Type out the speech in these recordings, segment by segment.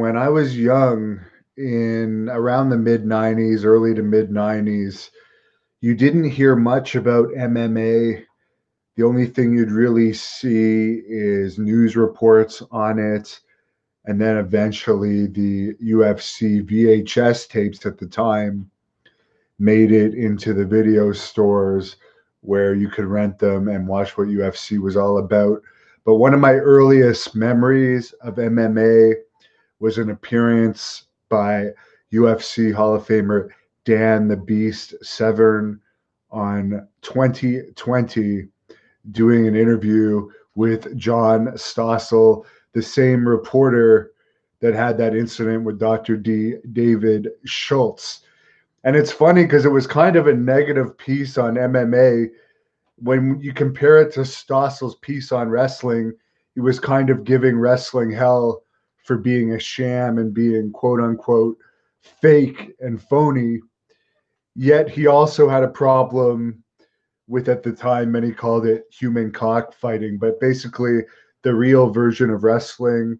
when I was young, in around the mid 90s, early to mid 90s, you didn't hear much about MMA. The only thing you'd really see is news reports on it. And then eventually the UFC VHS tapes at the time made it into the video stores where you could rent them and watch what UFC was all about. But one of my earliest memories of MMA was an appearance by UFC Hall of Famer Dan the Beast Severn on 2020 doing an interview with John Stossel, the same reporter that had that incident with Dr. David Schultz. And it's funny because it was kind of a negative piece on MMA. When you compare it to Stossel's piece on wrestling, he was kind of giving wrestling hell for being a sham and being quote unquote fake and phony. Yet he also had a problem with, at the time, many called it human cockfighting, but basically the real version of wrestling,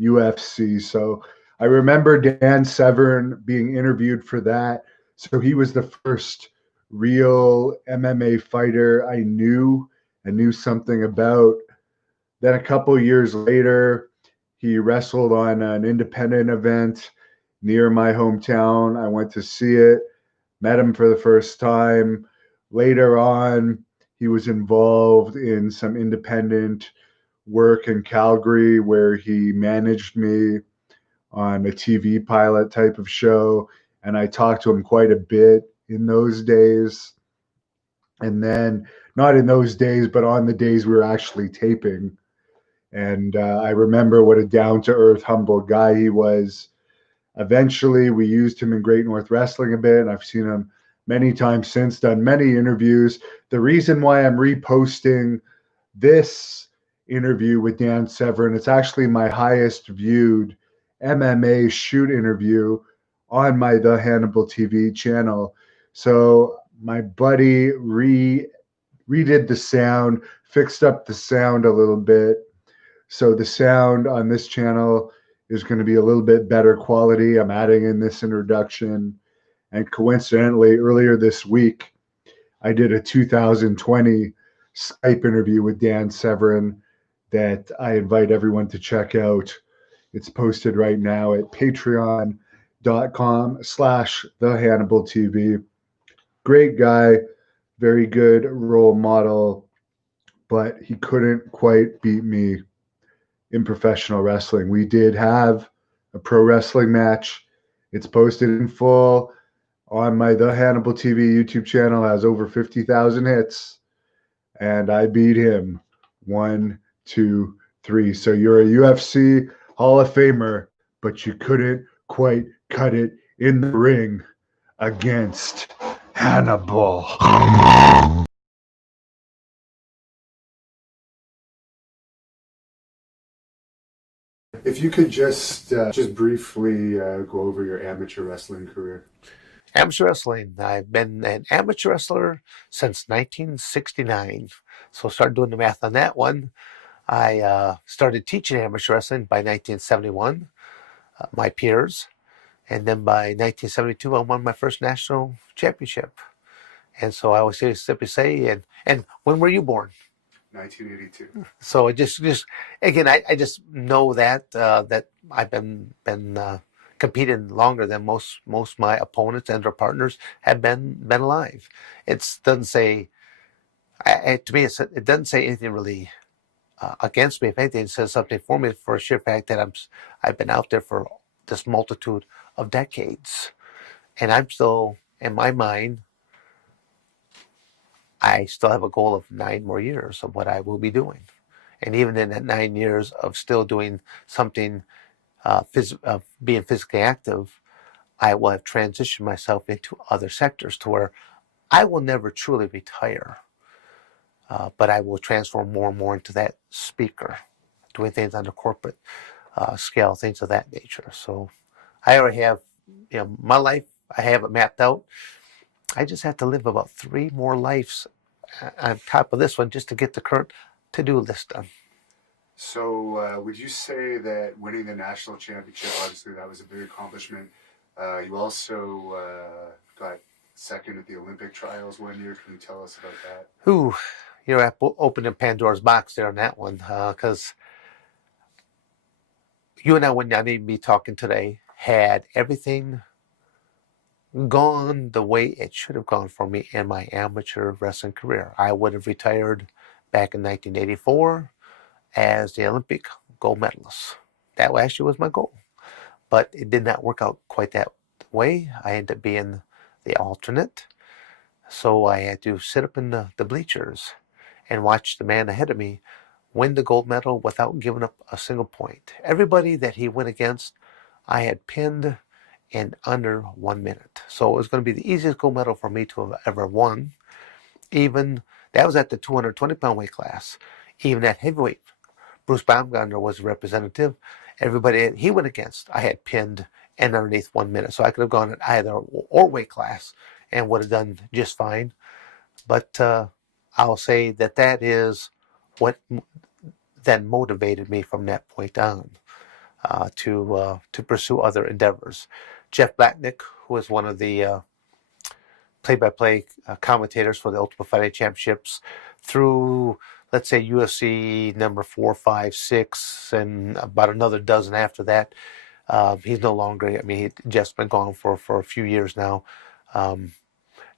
UFC. So I remember Dan Severn being interviewed for that. So he was the first real MMA fighter I knew and knew something about. Then a couple years later, he wrestled on an independent event near my hometown. I went to see it, met him for the first time. Later on, he was involved in some independent work in Calgary where he managed me on a TV pilot type of show. And I talked to him quite a bit in those days. And then, not in those days, but on the days we were actually taping. And I remember what a down to earth, humble guy he was. Eventually, we used him in Great North Wrestling a bit. And I've seen him many times since, done many interviews. The reason why I'm reposting this interview with Dan Severn, it's actually my highest viewed MMA shoot interview on my The Hannibal TV channel. So my buddy redid the sound, fixed up the sound a little bit. So the sound on this channel is going to be a little bit better quality. I'm adding in this introduction. And coincidentally, earlier this week, I did a 2020 Skype interview with Dan Severn that I invite everyone to check out. It's posted right now at patreon.com/thehannibaltv. Great guy, very good role model, but he couldn't quite beat me in professional wrestling. We did have a pro wrestling match. It's posted in full on my The Hannibal TV YouTube channel, has over 50,000 hits, and I beat him 1, 2, 3. So you're a UFC Hall of Famer, but you couldn't quite cut it in the ring against Hannibal. If you could just briefly go over your amateur wrestling career. Amateur wrestling. I've been an amateur wrestler since 1969. So start doing the math on that one. I started teaching amateur wrestling by 1971, my peers. And then by 1972, I won my first national championship. And so I always simply say, and when were you born? 1982. So it just again, I just know that that I've been competing longer than most my opponents and their partners have been alive. It doesn't say to me it doesn't say anything really against me. If anything, it says something for me for a sheer fact that I've been out there for this multitude of decades, and I'm still, in my mind, I still have a goal of 9 more years of what I will be doing. And even in that 9 years of still doing something, of being physically active, I will have transitioned myself into other sectors to where I will never truly retire. But I will transform more and more into that speaker, doing things on the corporate scale, things of that nature. So I already have, my life, I have it mapped out. I just have to live about 3 more lives on top of this one just to get the current to-do list done. So, would you say that winning the national championship, obviously, that was a big accomplishment? You also got second at the Olympic trials one year. Can you tell us about that? Ooh, you're opening Pandora's box there on that one, because you and I would not even be talking today had everything gone the way it should have gone for me in my amateur wrestling career. I would have retired back in 1984 as the Olympic gold medalist. That actually was my goal, but it did not work out quite that way. I ended up being the alternate, so I had to sit up in the bleachers and watch the man ahead of me win the gold medal without giving up a single point. Everybody that he went against, I had pinned in under 1 minute. So it was going to be the easiest gold medal for me to have ever won. Even that was at the 220-pound weight class. Even at heavyweight, Bruce Baumgartner was a representative. Everybody he went against, I had pinned and underneath 1 minute. So I could have gone at either or weight class and would have done just fine. But I'll say that is what then motivated me from that point on to pursue other endeavors. Jeff Blatnick, who was one of the play-by-play commentators for the Ultimate Fighting Championships through, let's say, UFC number 4, 5, 6, and about another dozen after that. He's no longer, Jeff's been gone for a few years now.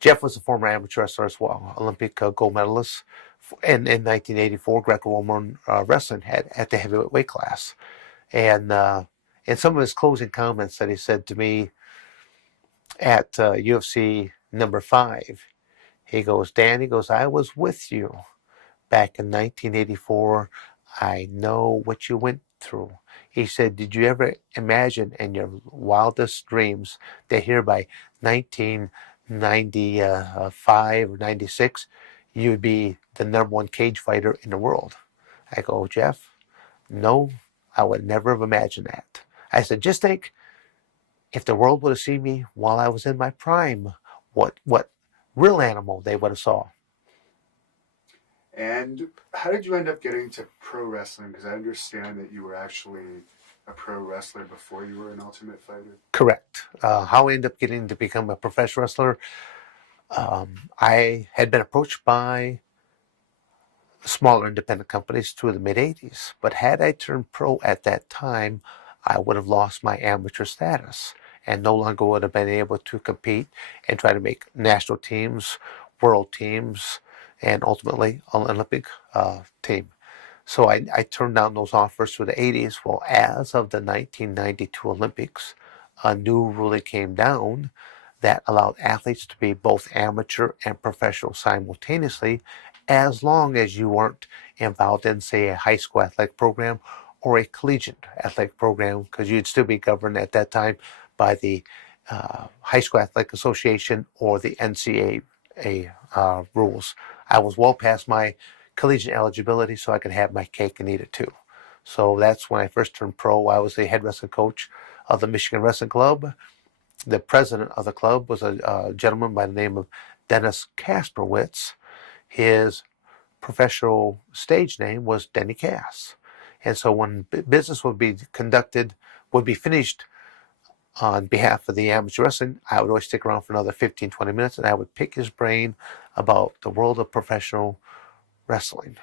Jeff was a former amateur wrestler as well, Olympic gold medalist in 1984, Greco-Roman wrestling at the heavyweight weight class. And in some of his closing comments that he said to me at UFC number 5, he goes, Dan, he goes, I was with you back in 1984. I know what you went through. He said, did you ever imagine in your wildest dreams that here by 1995 or 96, you would be the number one cage fighter in the world? I go, Jeff, no, I would never have imagined that. I said, just think, if the world would have seen me while I was in my prime, what real animal they would have saw. And how did you end up getting to pro wrestling? Because I understand that you were actually a pro wrestler before you were an Ultimate Fighter. Correct. How I ended up getting to become a professional wrestler, I had been approached by smaller independent companies through the mid-'80s. But had I turned pro at that time, I would have lost my amateur status and no longer would have been able to compete and try to make national teams, world teams, and ultimately an Olympic team. So I turned down those offers through the 80s. Well, as of the 1992 Olympics, a new ruling came down that allowed athletes to be both amateur and professional simultaneously, as long as you weren't involved in, say, a high school athletic program or a collegiate athletic program, because you'd still be governed at that time by the High School Athletic Association or the NCAA rules. I was well past my collegiate eligibility, so I could have my cake and eat it too. So that's when I first turned pro. I was the head wrestling coach of the Michigan Wrestling Club. The president of the club was a gentleman by the name of Dennis Kasperwitz. His professional stage name was Denny Cass. And so when business would be finished on behalf of the amateur wrestling, I would always stick around for another 15, 20 minutes, and I would pick his brain about the world of professional wrestling.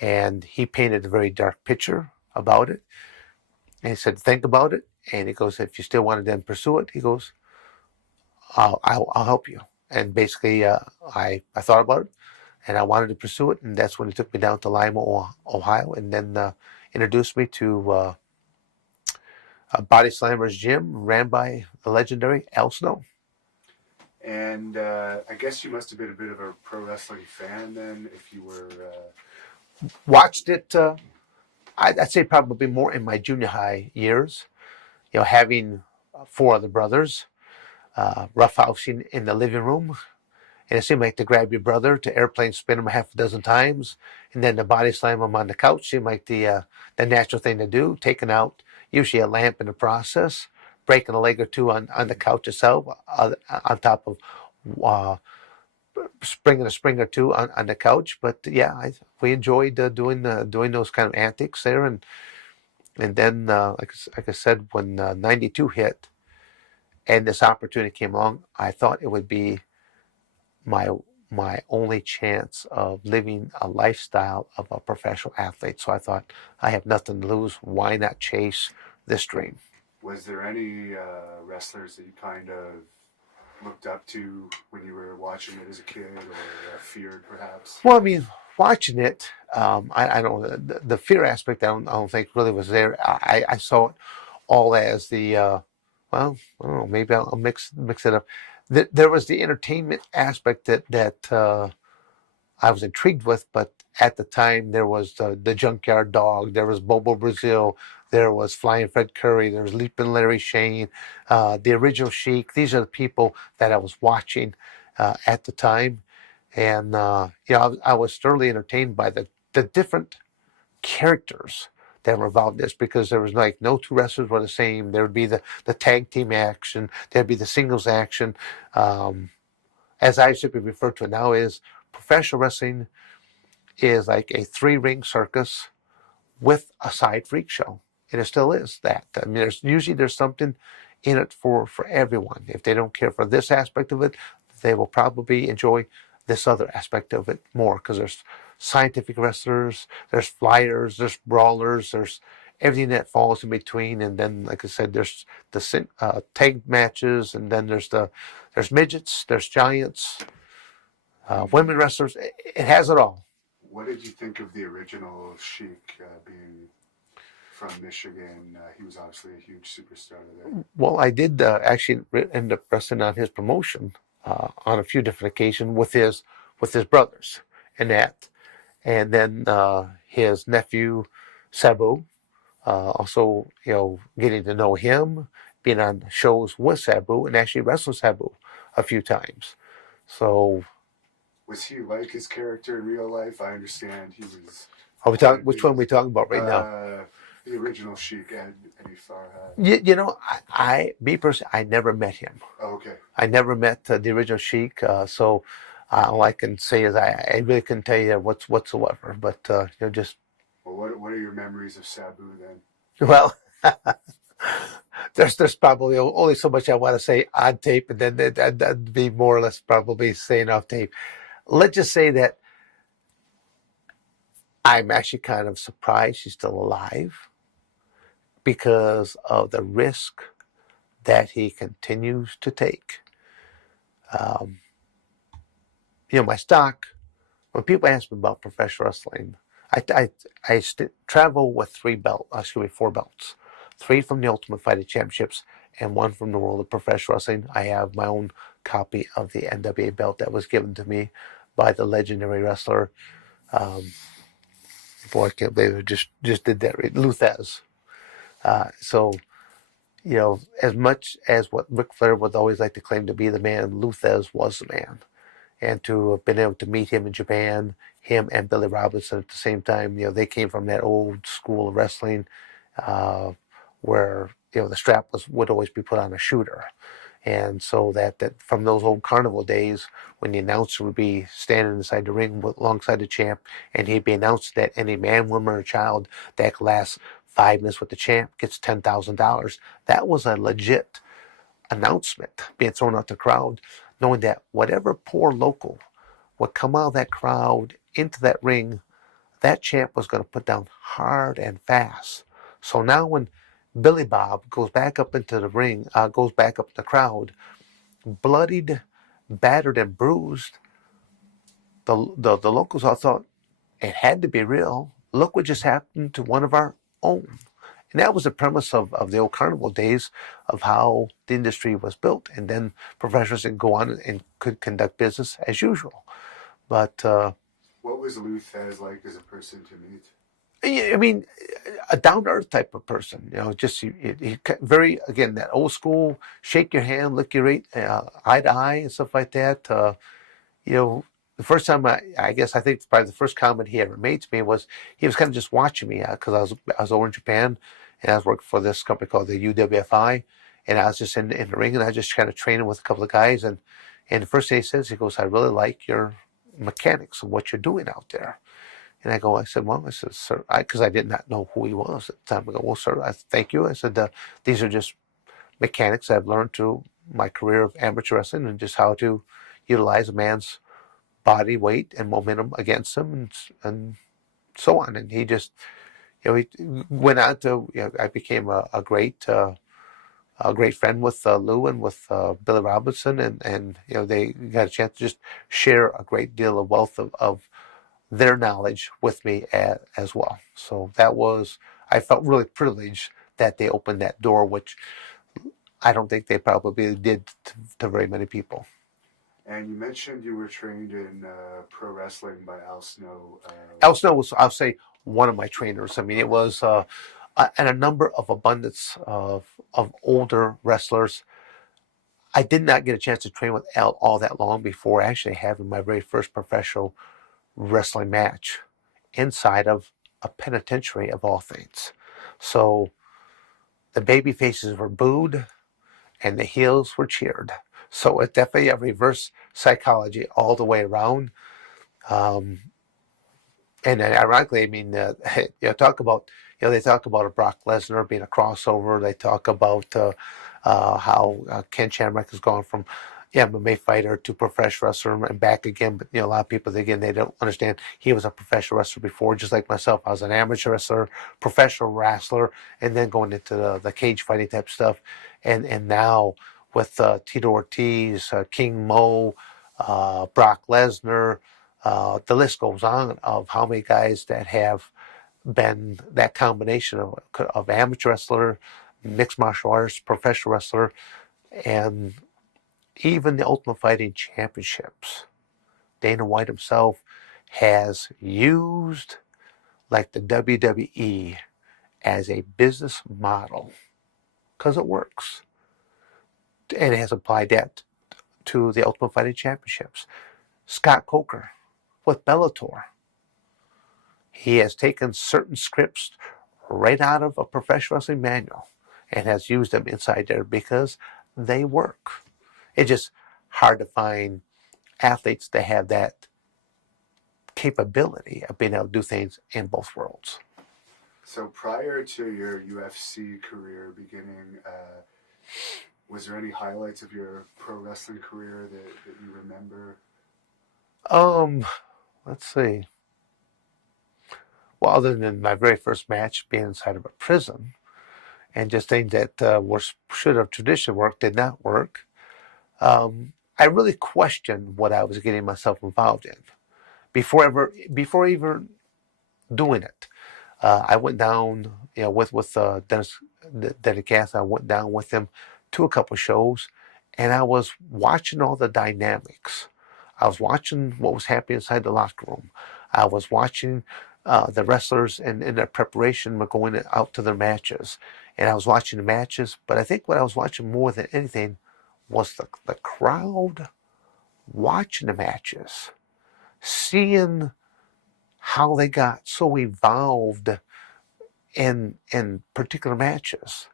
And he painted a very dark picture about it. And he said, think about it. And he goes, if you still want to then pursue it, he goes, I'll help you. And basically, I thought about it, and I wanted to pursue it. And that's when he took me down to Lima, Ohio, and then introduced me to Body Slammers Gym, ran by the legendary Al Snow. And I guess you must have been a bit of a pro wrestling fan then, if you were... Watched it, I'd say probably more in my junior high years. Having 4 other brothers, roughhousing in the living room. And it seemed like to grab your brother, to airplane spin him half a dozen times, and then to body slam him on the couch seemed like the natural thing to do, taking out usually a lamp in the process, breaking a leg or two on the couch itself, on top of spring or two on the couch. But yeah, we enjoyed doing those kind of antics there, and then like I said, when '92 hit and this opportunity came along, I thought it would be my only chance of living a lifestyle of a professional athlete. So I thought, I have nothing to lose. Why not chase this dream? Was there any wrestlers that you kind of looked up to when you were watching it as a kid, or feared perhaps? Well, I mean, watching it, I don't know, the fear aspect I don't think really was there. I saw it all as the, well, I don't know, maybe I'll mix it up. There was the entertainment aspect that I was intrigued with, but at the time there was the Junkyard Dog, there was Bobo Brazil, there was Flying Fred Curry, there was Leaping Larry Shane, the original Sheik. These are the people that I was watching at the time, and I was thoroughly entertained by the different characters that were involved in this, because there was like no two wrestlers were the same. There would be the tag team action, there'd be the singles action. As I simply refer to it now, is professional wrestling is like a 3-ring circus with a side freak show, and it still is that. I mean, there's something in it for everyone. If they don't care for this aspect of it, they will probably enjoy this other aspect of it more, because there's scientific wrestlers, there's flyers, there's brawlers, there's everything that falls in between. And then, like I said, there's the tag matches, and then there's midgets, there's giants, women wrestlers. It has it all. What did you think of the original Sheik, being from Michigan? He was obviously a huge superstar there. Well, I did actually end up wrestling on his promotion on a few different occasions with his brothers and that. And then his nephew, Sabu, also, getting to know him, being on shows with Sabu, and actually wrestled Sabu a few times. So, was he like his character in real life? I understand he was. Which one are we talking about right now? The original Sheik, Eddie Farhat. Me personally, I never met him. Oh, okay. I never met the original Sheik, so all I can say is I really couldn't tell you whatsoever. But just. Well, what are your memories of Sabu then? Well, there's probably only so much I want to say on tape, and then that'd be more or less probably saying off tape. Let's just say that I'm actually kind of surprised she's still alive, because of the risk that he continues to take. My stock, when people ask me about professional wrestling, I travel with 4 belts. 3 from the Ultimate Fighting Championships and 1 from the world of professional wrestling. I have my own copy of the NWA belt that was given to me by the legendary wrestler. Boy, I can't believe it just did that. Luthez. So, as much as what Ric Flair would always like to claim to be the man, Luthez was the man. And to have been able to meet him in Japan, him and Billy Robinson at the same time, they came from that old school of wrestling where, the strap would always be put on a shooter. And so that from those old carnival days, when the announcer would be standing inside the ring alongside the champ, and he'd be announced that any man, woman, or child that could last 5 minutes with the champ gets $10,000. That was a legit announcement being thrown out the crowd, knowing that whatever poor local would come out of that crowd into that ring, that champ was going to put down hard and fast. So now when Billy Bob goes back up into the ring, goes back up in the crowd, bloodied, battered, and bruised, the locals all thought it had to be real. Look what just happened to one of our own. And that was the premise of the old carnival days of how the industry was built. And then professionals could go on and could conduct business as usual. But what was Luthez like as a person to meet? I mean, a down-to-earth type of person. Just he very, again, that old school, shake your hand, look your eye to eye and stuff like that. The first time I guess I think probably the first comment he ever made to me was he was kind of just watching me because I was over in Japan, and I was working for this company called the UWFI, and I was just in the ring, and I was just kind of training with a couple of guys, and And the first thing he says, he goes, "I really like your mechanics and what you're doing out there." And I said, "Well," I said, "Sir," because I did not know who he was at the time. I go, "Well, sir, thank you." I said, "These are just mechanics I've learned through my career of amateur wrestling, and just how to utilize a man's body weight and momentum against him, and so on." And he just, he went on to, I became a great friend with Lou and with Billy Robinson, and they got a chance to just share a great deal of wealth of their knowledge with me as well. So I felt really privileged that they opened that door, which I don't think they probably did to very many people. And you mentioned you were trained in pro wrestling by Al Snow. Al Snow was, I'll say, one of my trainers. I mean, it was and a number of abundance of older wrestlers. I did not get a chance to train with Al all that long before actually having my very first professional wrestling match inside of a penitentiary, of all things. So the baby faces were booed and the heels were cheered. So it's definitely a reverse psychology all the way around. Um, and then ironically, I mean, talk about, they talk about a Brock Lesnar being a crossover. They talk about how Ken Shamrock has gone from MMA fighter to professional wrestler and back again. But a lot of people, again, they don't understand he was a professional wrestler before, just like myself. I was an amateur wrestler, professional wrestler, and then going into the cage fighting type stuff. And now with Tito Ortiz, King Mo, Brock Lesnar, the list goes on of how many guys that have been that combination of amateur wrestler, mixed martial arts, professional wrestler, and even the Ultimate Fighting Championships. Dana White himself has used, like the WWE, as a business model because it works. And it has applied that to the Ultimate Fighting Championships. Scott Coker with Bellator. He has taken certain scripts right out of a professional wrestling manual and has used them inside there because they work. It's just hard to find athletes that have that capability of being able to do things in both worlds. So prior to your UFC career beginning, was there any highlights of your pro wrestling career that you remember? Let's see. Well, other than my very first match being inside of a prison, and just things that should have traditionally worked did not work, I really questioned what I was getting myself involved in before even doing it. I went down, with Dennis Dedicath. I went down with him to a couple shows, and I was watching all the dynamics. I was watching what was happening inside the locker room. I was watching the wrestlers in their preparation were going out to their matches, and I was watching the matches. But I think what I was watching more than anything was the crowd watching the matches, seeing how they got so evolved in particular matches.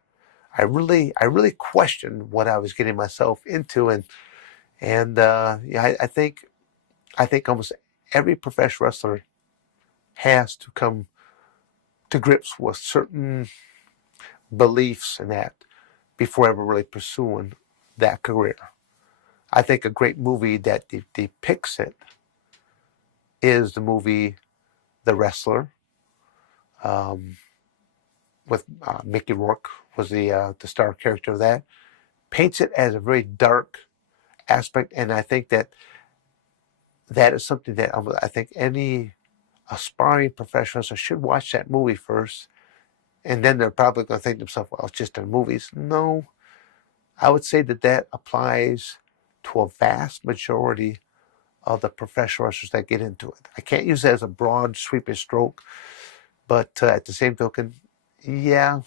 I really questioned what I was getting myself into, and I think almost every professional wrestler has to come to grips with certain beliefs in that before ever really pursuing that career. I think a great movie that depicts it is the movie The Wrestler, with Mickey Rourke was the star character of that. Paints it as a very dark aspect, and I think that is something that I think any aspiring professionals should watch that movie first, and then they're probably going to think to themselves, "Well, it's just in movies." No, I would say that applies to a vast majority of the professional wrestlers that get into it. I can't use that as a broad, sweeping stroke, but at the same token, yeah,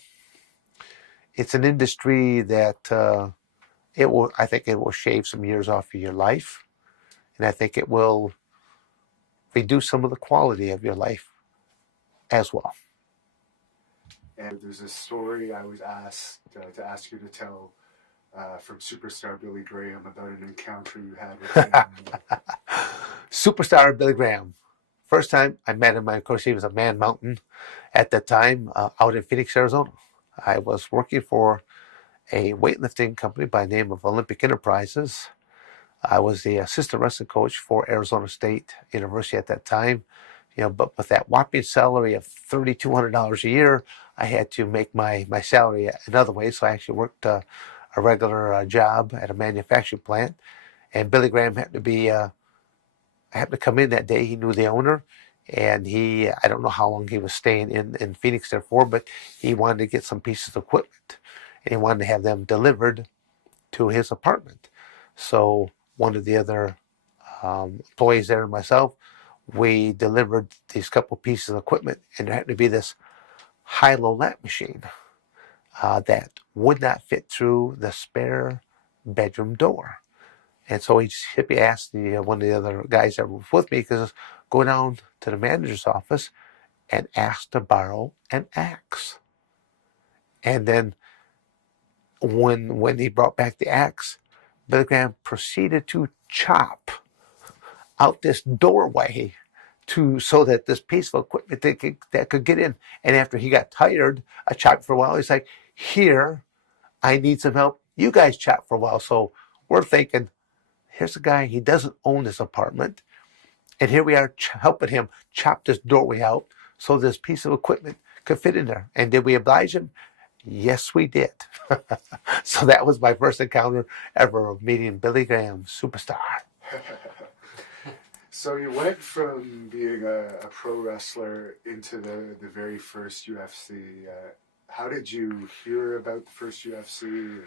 it's an industry that I think it will shave some years off of your life, and I think it will reduce some of the quality of your life as well. And there's a story I was asked to ask you to tell from superstar Billy Graham about an encounter you had with him. Superstar Billy Graham. First time I met him, of course, he was a Man Mountain at that time out in Phoenix, Arizona. I was working for a weightlifting company by the name of Olympic Enterprises. I was the assistant wrestling coach for Arizona State University at that time. But with that whopping salary of $3,200 a year, I had to make my salary another way. So I actually worked a regular job at a manufacturing plant. And Billy Graham happened to come in that day. He knew the owner, and I don't know how long he was staying in Phoenix there for, but he wanted to get some pieces of equipment, and he wanted to have them delivered to his apartment. So one of the other employees there and myself, we delivered these couple pieces of equipment, and there happened to be this high-low lat machine that would not fit through the spare bedroom door. And so he asked one of the other guys that was with me, because go down to the manager's office and ask to borrow an axe. And then when he brought back the axe, Billy Graham proceeded to chop out this doorway so that this piece of equipment that could get in. And after he got tired, I chopped for a while. He's like, "Here, I need some help. You guys chop for a while." So we're thinking, here's a guy, he doesn't own this apartment, and here we are helping him chop this doorway out so this piece of equipment could fit in there. And did we oblige him? Yes, we did. So that was my first encounter ever of meeting Billy Graham, superstar. So you went from being a pro wrestler into the very first UFC. How did you hear about the first UFC?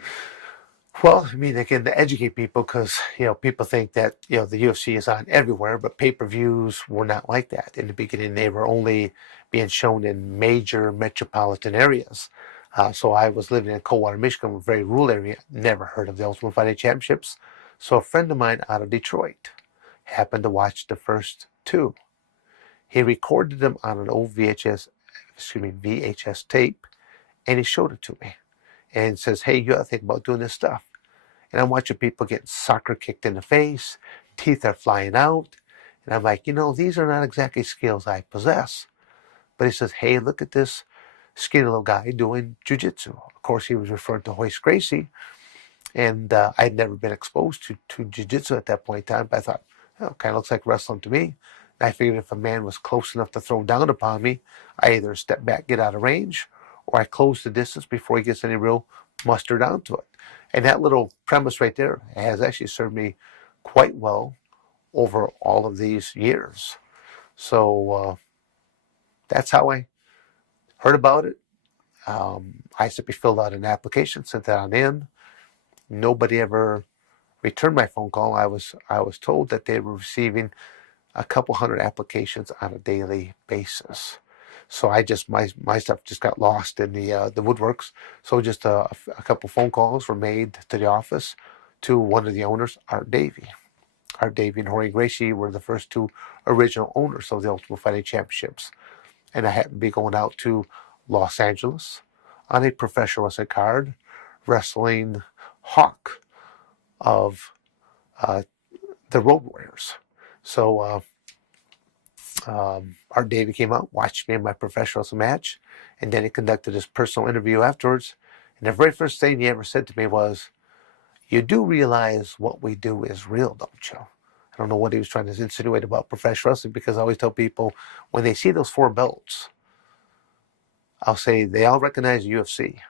Well, I mean, again, to educate people, because people think that the UFC is on everywhere, but pay-per-views were not like that. In the beginning, they were only being shown in major metropolitan areas. So I was living in Coldwater, Michigan, a very rural area. Never heard of the Ultimate Fighting Championships. So a friend of mine out of Detroit happened to watch the first two. He recorded them on an old VHS tape, and he showed it to me, and says, "Hey, you got to think about doing this stuff." And I'm watching people get soccer kicked in the face, teeth are flying out. And I'm like, these are not exactly skills I possess. But he says, "Hey, look at this skinny little guy doing jiu-jitsu." Of course, he was referring to Hoist Gracie. And I'd never been exposed to jiu-jitsu at that point in time. But I thought, kind of looks like wrestling to me. And I figured if a man was close enough to throw down upon me, I either step back, get out of range, or I close the distance before he gets any real muster down to it. And that little premise right there has actually served me quite well over all of these years. So that's how I heard about it. I simply filled out an application, sent that on in. Nobody ever returned my phone call. I was told that they were receiving a couple hundred applications on a daily basis. So my stuff just got lost in the woodworks. So just a couple phone calls were made to the office to one of the owners, Art Davie. Art Davie and Jorge Gracie were the first two original owners of the Ultimate Fighting Championships. And I happened to be going out to Los Angeles on a professional wrestling card, wrestling Hawk of the Road Warriors. So Art Davie came out, watched me in my professional wrestling match, and then he conducted his personal interview afterwards. And the very first thing he ever said to me was, "You do realize what we do is real, don't you?" I don't know what he was trying to insinuate about professional wrestling, because I always tell people, when they see those four belts, I'll say they all recognize UFC.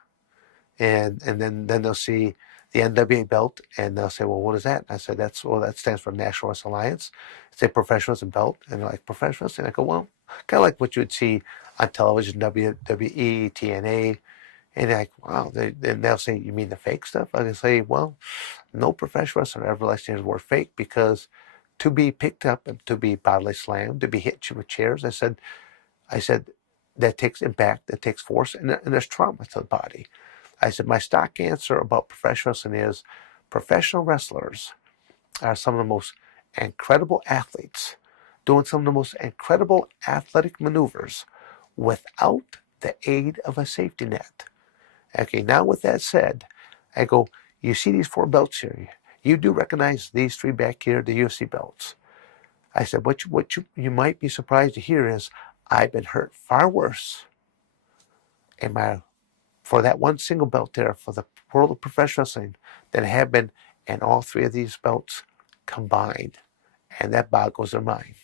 And then they'll see the NWA belt, and they'll say, "Well, what is that?" And I said, that stands for National Wrestling Alliance. It's a professional wrestling belt. And they're like, "Professional wrestling?" I go, "Well, kind of like what you would see on television, WWE, TNA." And they're like, "Wow." And they'll say, "You mean the fake stuff?" I can say, "Well, no professional wrestler ever likes to use the word fake, because to be picked up and to be bodily slammed, to be hit with chairs," I said, that takes impact, that takes force, and there's trauma to the body. I said, my stock answer about professional wrestling is, professional wrestlers are some of the most incredible athletes doing some of the most incredible athletic maneuvers without the aid of a safety net. Okay, now with that said, I go, you see these 4 belts here. You do recognize these 3 back here, the UFC belts. I said, what you might be surprised to hear is I've been hurt far worse for that one single belt there for the world of professional wrestling than I have been in all 3 of these belts combined. And that boggles their mind.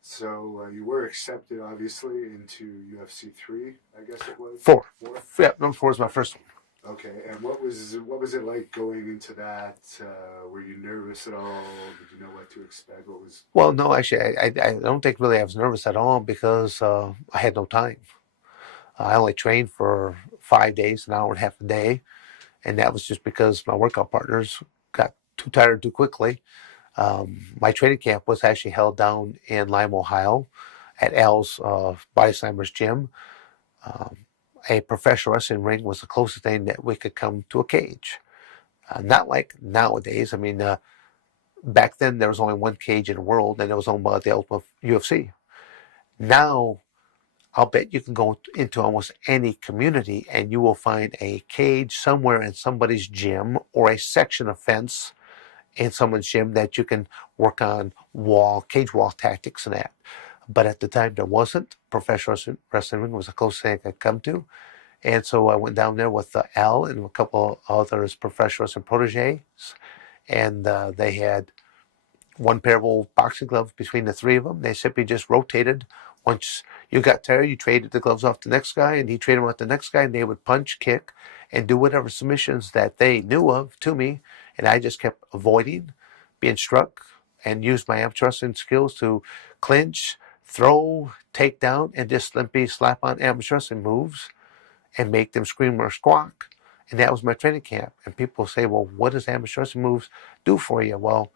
So you were accepted, obviously, into UFC 3, I guess it was? 4. Yeah, number 4 is my first one. Okay, and what was it like going into that? Were you nervous at all? Did you know what to expect? What was? Well, no, actually, I don't think really I was nervous at all because I had no time. I only trained for 5 days, an hour and a half a day, and that was just because my workout partners got too tired too quickly. My training camp was actually held down in Lima, Ohio, at Al's Body Slammers gym. A professional wrestling ring was the closest thing that we could come to a cage. Not like nowadays. I mean, back then there was only one cage in the world, and it was owned by the Ultimate UFC. Now, I'll bet you can go into almost any community and you will find a cage somewhere in somebody's gym or a section of fence in someone's gym that you can work on cage wall tactics and that. But at the time there wasn't. Professional wrestling was the closest thing I could come to. And so I went down there with Al and a couple others professional wrestling proteges. And they had one pair of old boxing gloves between the 3 of them. They simply just rotated. Once you got tired, you traded the gloves off the next guy, and he traded them off the next guy, and they would punch, kick, and do whatever submissions that they knew of to me. And I just kept avoiding being struck and used my amateur wrestling skills to clinch, throw, take down, and just simply slap on amateur wrestling moves and make them scream or squawk. And that was my training camp. And people say, well, what does amateur wrestling moves do for you? Well,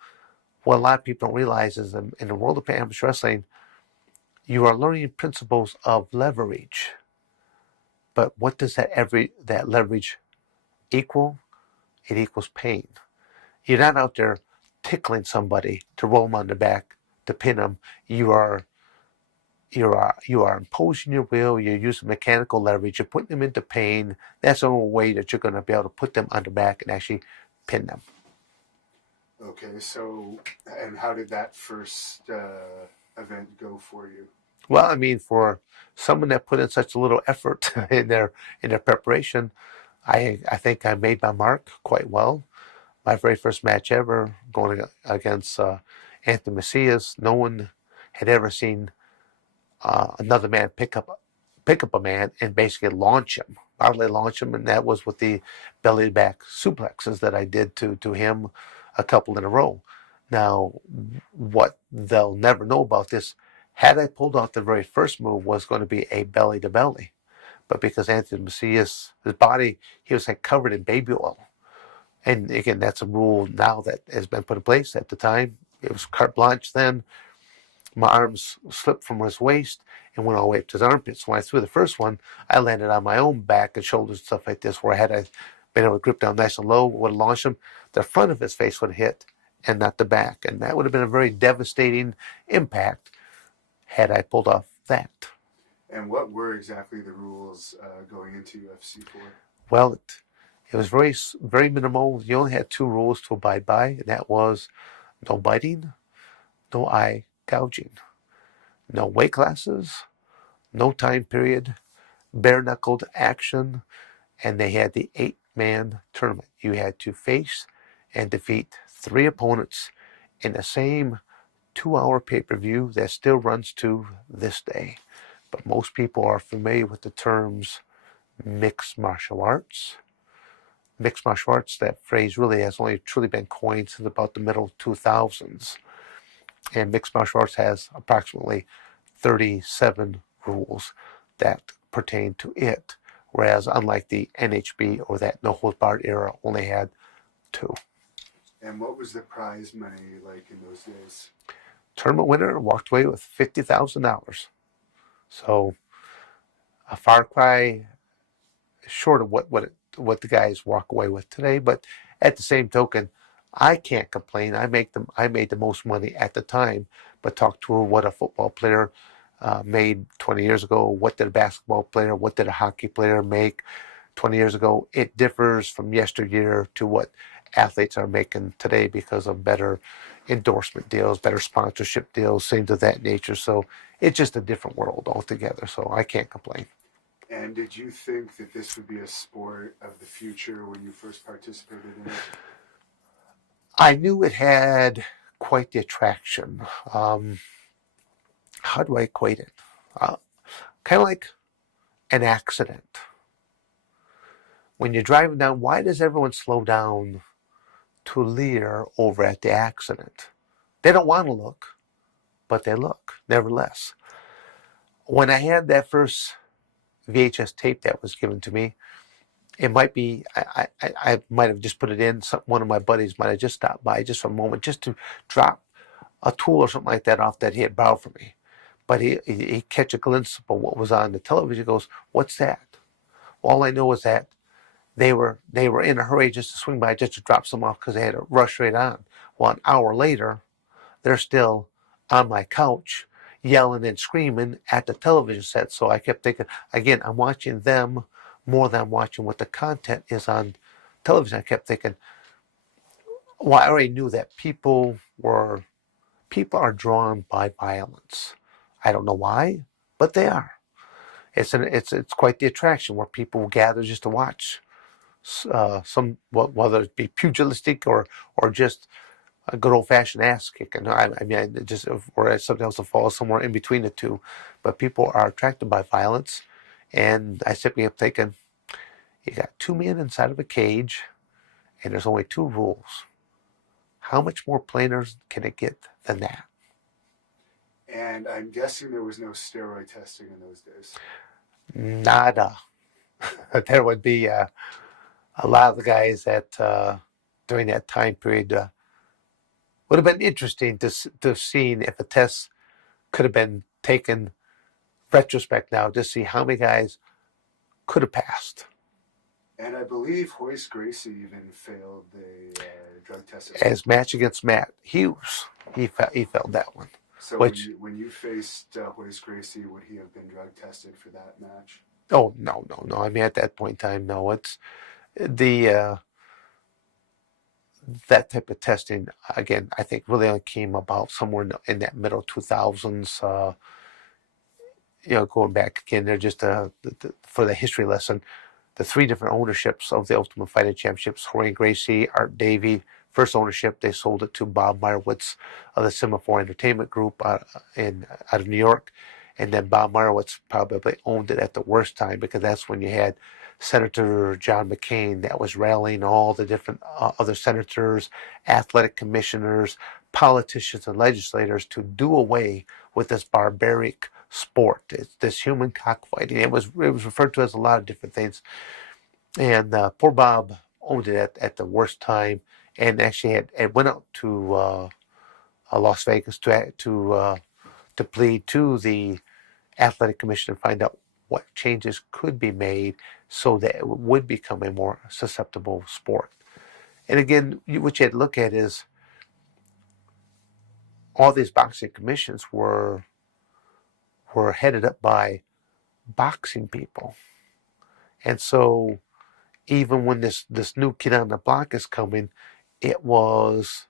what a lot of people don't realize is in the world of amateur wrestling, you are learning principles of leverage. But what does that leverage equal? It equals pain. You're not out there tickling somebody to roll them on the back, to pin them. You are imposing your will. You're using mechanical leverage. You're putting them into pain. That's the only way that you're going to be able to put them on the back and actually pin them. Okay, so, and how did that first event go for you? Well, I mean, for someone that put in such a little effort in their preparation, I think I made my mark quite well. My very first match ever, going against Anthony Macias, no one had ever seen another man pick up a man and basically launch him, utterly launch him, and that was with the belly back suplexes that I did to him a couple in a row. Now, what they'll never know about this, had I pulled off the very first move, was going to be a belly to belly, but because Anthony Macias, his body, he was like covered in baby oil. And again, that's a rule now that has been put in place. At the time, it was carte blanche then. My arms slipped from his waist and went all the way up to his armpits. When I threw the first one, I landed on my own back and shoulders and stuff like this, where had I been able to grip down nice and low, would have launched him, the front of his face would have hit and not the back. And that would have been a very devastating impact had I pulled off that. And what were exactly the rules going into UFC 4? Well, it was very, very minimal. You only had 2 rules to abide by, and that was no biting, no eye gouging, no weight classes, no time period, bare-knuckled action, and they had the 8-man tournament. You had to face and defeat 3 opponents in the same 2-hour pay-per-view that still runs to this day. But most people are familiar with the terms mixed martial arts. Mixed martial arts, that phrase really has only truly been coined since about the middle 2000s. And mixed martial arts has approximately 37 rules that pertain to it, whereas unlike the NHB or that no holds barred era only had 2. And what was the prize money like in those days? Tournament winner walked away with $50,000. So a far cry short of what the guys walk away with today. But at the same token, I can't complain. I made the most money at the time. But talk to what a football player made 20 years ago. What did a basketball player? What did a hockey player make 20 years ago, it differs from yesteryear to what athletes are making today because of better endorsement deals, better sponsorship deals, things of that nature. So it's just a different world altogether. So I can't complain. And did you think that this would be a sport of the future when you first participated in it? I knew it had quite the attraction. How do I equate it? Kind of like an accident. When you're driving down, why does everyone slow down to leer over at the accident? They don't want to look, but they look, nevertheless. When I had that first VHS tape that was given to me, it might be, I might have just put it in, one of my buddies might have just stopped by just for a moment, just to drop a tool or something like that off that he had borrowed from me. But he catch a glimpse of what was on the television. He goes, "What's that?" All I know is that they were in a hurry just to swing by, just to drop some off because they had to rush right on. Well, an hour later, they're still on my couch yelling and screaming at the television set. So I kept thinking, again, I'm watching them more than I'm watching what the content is on television. I kept thinking, well, I already knew that people are drawn by violence. I don't know why, but they are. It's quite the attraction where people gather just to watch whether it be pugilistic or just a good old fashioned ass kicking. I mean, just or something else to fall somewhere in between the two. But people are attracted by violence, and I simply am thinking, you got two men inside of a cage, and there's only two rules. How much more plainer can it get than that? And I'm guessing there was no steroid testing in those days. Nada. There would be a lot of the guys that during that time period would have been interesting to have seen if a test could have been taken retrospect now to see how many guys could have passed. And I believe Royce Gracie even failed the drug test. As match against Matt Hughes, he failed that one. So when you faced Royce Gracie, would he have been drug tested for that match? Oh, no. I mean, at that point in time, no. It's the that type of testing, again, I think really only came about somewhere in that middle 2000s. Going back again, they're just for the history lesson, the three different ownerships of the Ultimate Fighting Championships: Roy Gracie, Art Davie. First ownership, they sold it to Bob Meyerowitz of the Semaphore Entertainment Group out of New York. And then Bob Meyerowitz probably owned it at the worst time, because that's when you had Senator John McCain that was rallying all the different other senators, athletic commissioners, politicians, and legislators to do away with this barbaric sport. It's this human cockfighting. It was referred to as a lot of different things. And poor Bob owned it at the worst time, and actually it went out to Las Vegas to plead to the athletic commission and find out what changes could be made so that it would become a more susceptible sport. And again, what you had to look at is all these boxing commissions were headed up by boxing people. And so even when this new kid on the block is coming, it was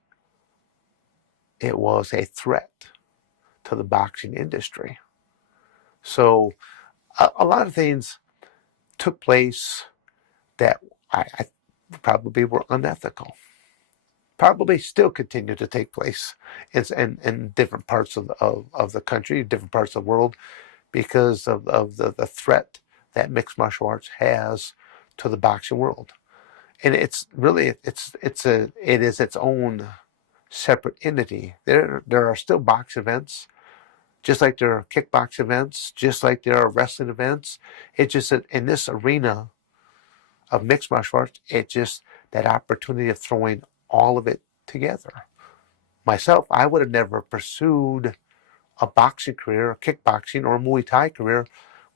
a threat to the boxing industry. So a lot of things took place that I probably were unethical. Probably still continue to take place in different parts of the country, different parts of the world, because of the threat that mixed martial arts has to the boxing world. And it's really it is its own separate entity. There are still box events, just like there are kickbox events, just like there are wrestling events. It's just that in this arena of mixed martial arts, it's just that opportunity of throwing all of it together. Myself, I would have never pursued a boxing career, a kickboxing, or a Muay Thai career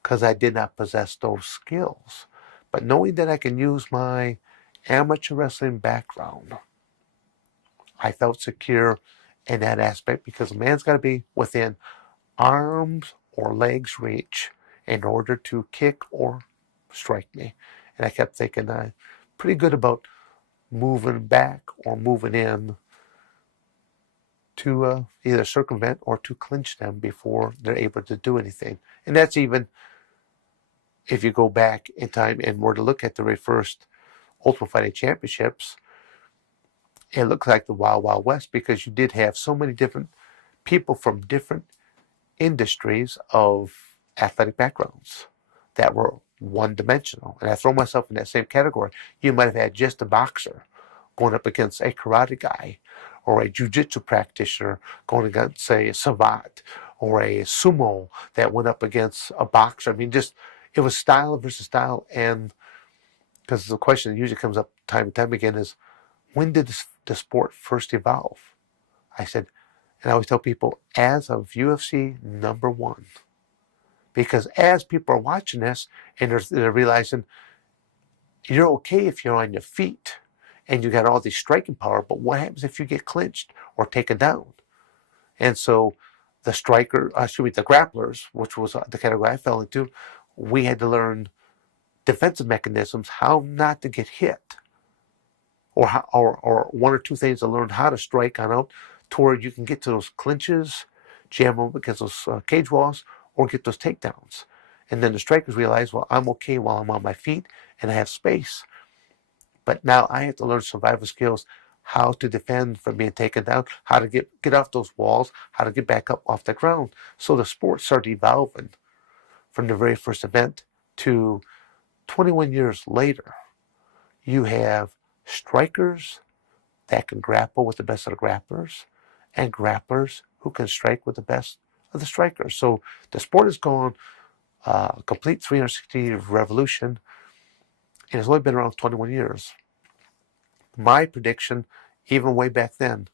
because I did not possess those skills. But knowing that I can use my amateur wrestling background, I felt secure in that aspect, because a man's got to be within arms or legs reach in order to kick or strike me. And I kept thinking, I'm pretty good about moving back or moving in to either circumvent or to clinch them before they're able to do anything. And that's even if you go back in time and were to look at the very first Ultimate Fighting Championships, it looked like the Wild Wild West because you did have so many different people from different industries of athletic backgrounds that were one-dimensional. And I throw myself in that same category. You might have had just a boxer going up against a karate guy, or a jiu-jitsu practitioner going against, say, a savant, or a sumo that went up against a boxer. I mean, just it was style versus style. And because the question that usually comes up time and time again is, when did the sport first evolve? I said, and I always tell people, as of UFC #1. Because as people are watching this and they're realizing you're okay if you're on your feet and you got all this striking power, but what happens if you get clinched or taken down? And so the the grapplers, which was the category I fell into, we had to learn defensive mechanisms, how not to get hit, or one or two things to learn how to strike on out to where you can get to those clinches, jam them against those cage walls, or get those takedowns. And then the strikers realize, well, I'm okay while I'm on my feet and I have space. But now I have to learn survival skills, how to defend from being taken down, how to get off those walls, how to get back up off the ground. So the sport started evolving from the very first event to 21 years later. You have strikers that can grapple with the best of the grapplers and grapplers who can strike with the best of the strikers. So the sport has gone a complete 360 revolution, and it's only been around 21 years. My prediction, even way back then,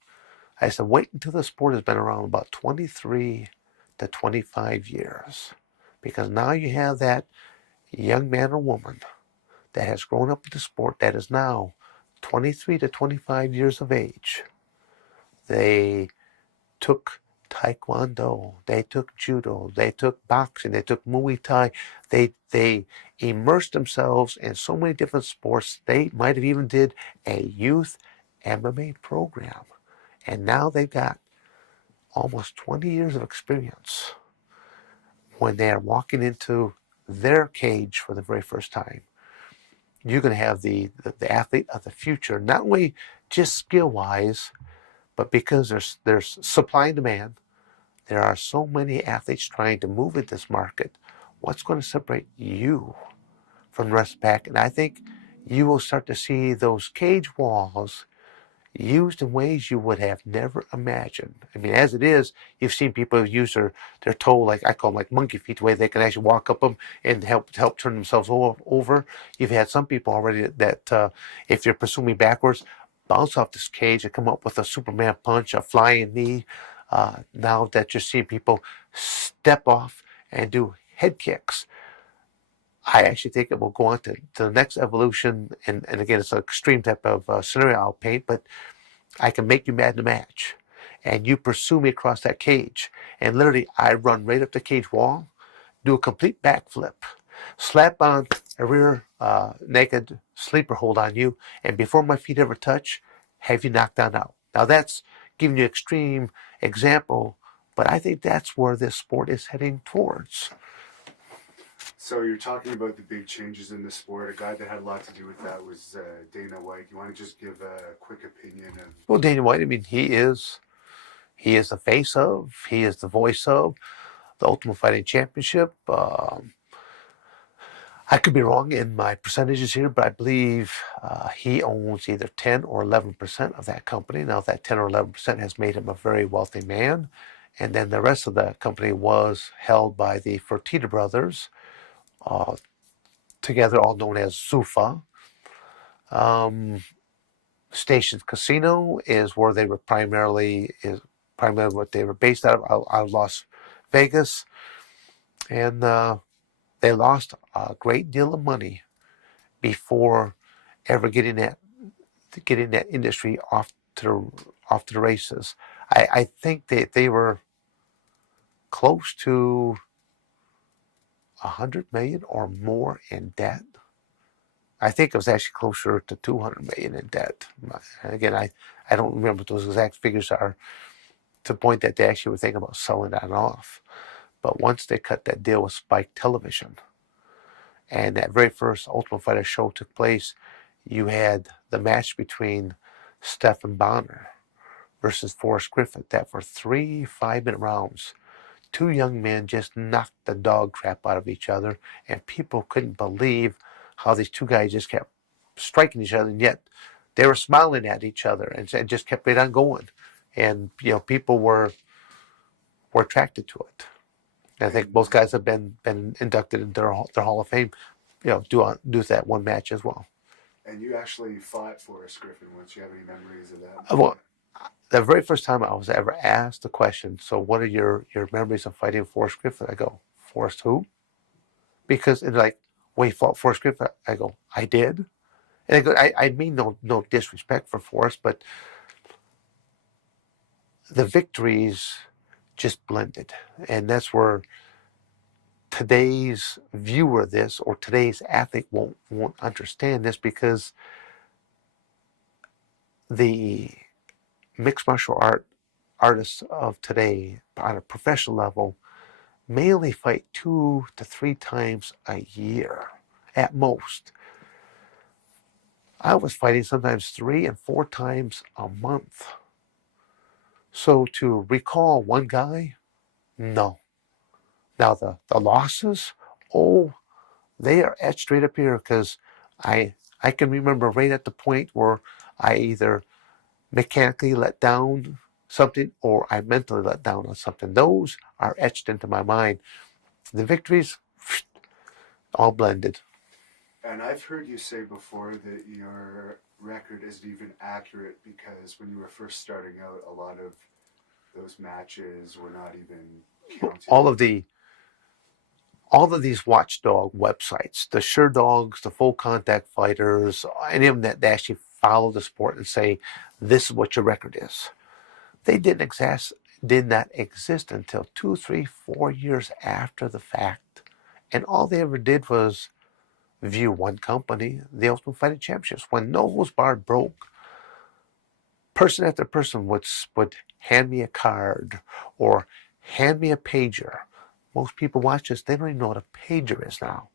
I said, wait until the sport has been around about 23 to 25 years. Because now you have that young man or woman that has grown up with the sport that is now 23 to 25 years of age. They took Taekwondo, they took Judo, they took boxing, they took Muay Thai. They immersed themselves in so many different sports. They might have even did a youth MMA program. And now they've got almost 20 years of experience when they are walking into their cage for the very first time. You're going to have the athlete of the future, not only just skill-wise, but because there's supply and demand. There are so many athletes trying to move in this market. What's going to separate you from the rest of the pack? And I think you will start to see those cage walls used in ways you would have never imagined. I mean, as it is, you've seen people use their toe, like I call them like monkey feet, the way they can actually walk up them and help turn themselves over. You've had some people already that if you're pursuing me backwards, bounce off this cage and come up with a Superman punch, a flying knee. Now that you're seeing people step off and do head kicks, I actually think it will go on to the next evolution. And again, it's an extreme type of scenario I'll paint, but I can make you mad in a match. And you pursue me across that cage. And literally, I run right up the cage wall, do a complete backflip, slap on a rear naked sleeper hold on you, and before my feet ever touch, have you knocked down out. Now that's giving you an extreme example, but I think that's where this sport is heading towards. So you're talking about the big changes in the sport. A guy that had a lot to do with that was Dana White. You want to just give a quick opinion of? Well, Dana White, I mean, he is the face of, he is the voice of the Ultimate Fighting Championship. I could be wrong in my percentages here, but I believe he owns either 10 or 11% of that company. Now, that 10 or 11% has made him a very wealthy man. And then the rest of the company was held by the Fertitta brothers, together all known as Zuffa. Stations Casino is where they were primarily what they were based out of Las Vegas. And they lost a great deal of money before ever getting that industry off to the races. I think they were close to $100 million or more in debt. I think it was actually closer to 200 million in debt. And again, I don't remember what those exact figures are, to the point that they actually were thinking about selling that off. But once they cut that deal with Spike Television, and that very first Ultimate Fighter show took place, you had the match between Stephan Bonnar versus Forrest Griffin, that for 3 5-minute rounds, two young men just knocked the dog crap out of each other, and people couldn't believe how these two guys just kept striking each other, and yet they were smiling at each other and just kept it on going. And people were attracted to it. And I think both guys have been inducted into their Hall of Fame, do that one match as well. And you actually fought Forrest Griffin once. You have any memories of that? Well, the very first time I was ever asked the question, so what are your memories of fighting Forrest Griffin? I go, Forrest who? Because it's like, when he fought Forrest Griffin, I go, I did? And I go, I mean no disrespect for Forrest, but the victories just blended. And that's where today's viewer of this, or today's athlete, won't understand this, because the mixed martial artists of today on a professional level may only fight 2 to 3 times a year at most. I was fighting sometimes 3 and 4 times a month. So to recall one guy, no. Now the losses, they are etched straight up here, because I can remember right at the point where I either mechanically let down something or I mentally let down on something. Those are etched into my mind. The victories, all blended. And I've heard you say before that your record isn't even accurate, because when you were first starting out, a lot of those matches were not even counted. All of these watchdog websites, the Sure Dogs, the Full Contact Fighters, any of them that actually follow the sport and say, this is what your record is, they did not exist until 2, 3, 4 years after the fact. And all they ever did was view one company, the Ultimate Fighting Championships. When No Holds Barred broke, person after person would hand me a card or hand me a pager. Most people watch this, they don't even know what a pager is now.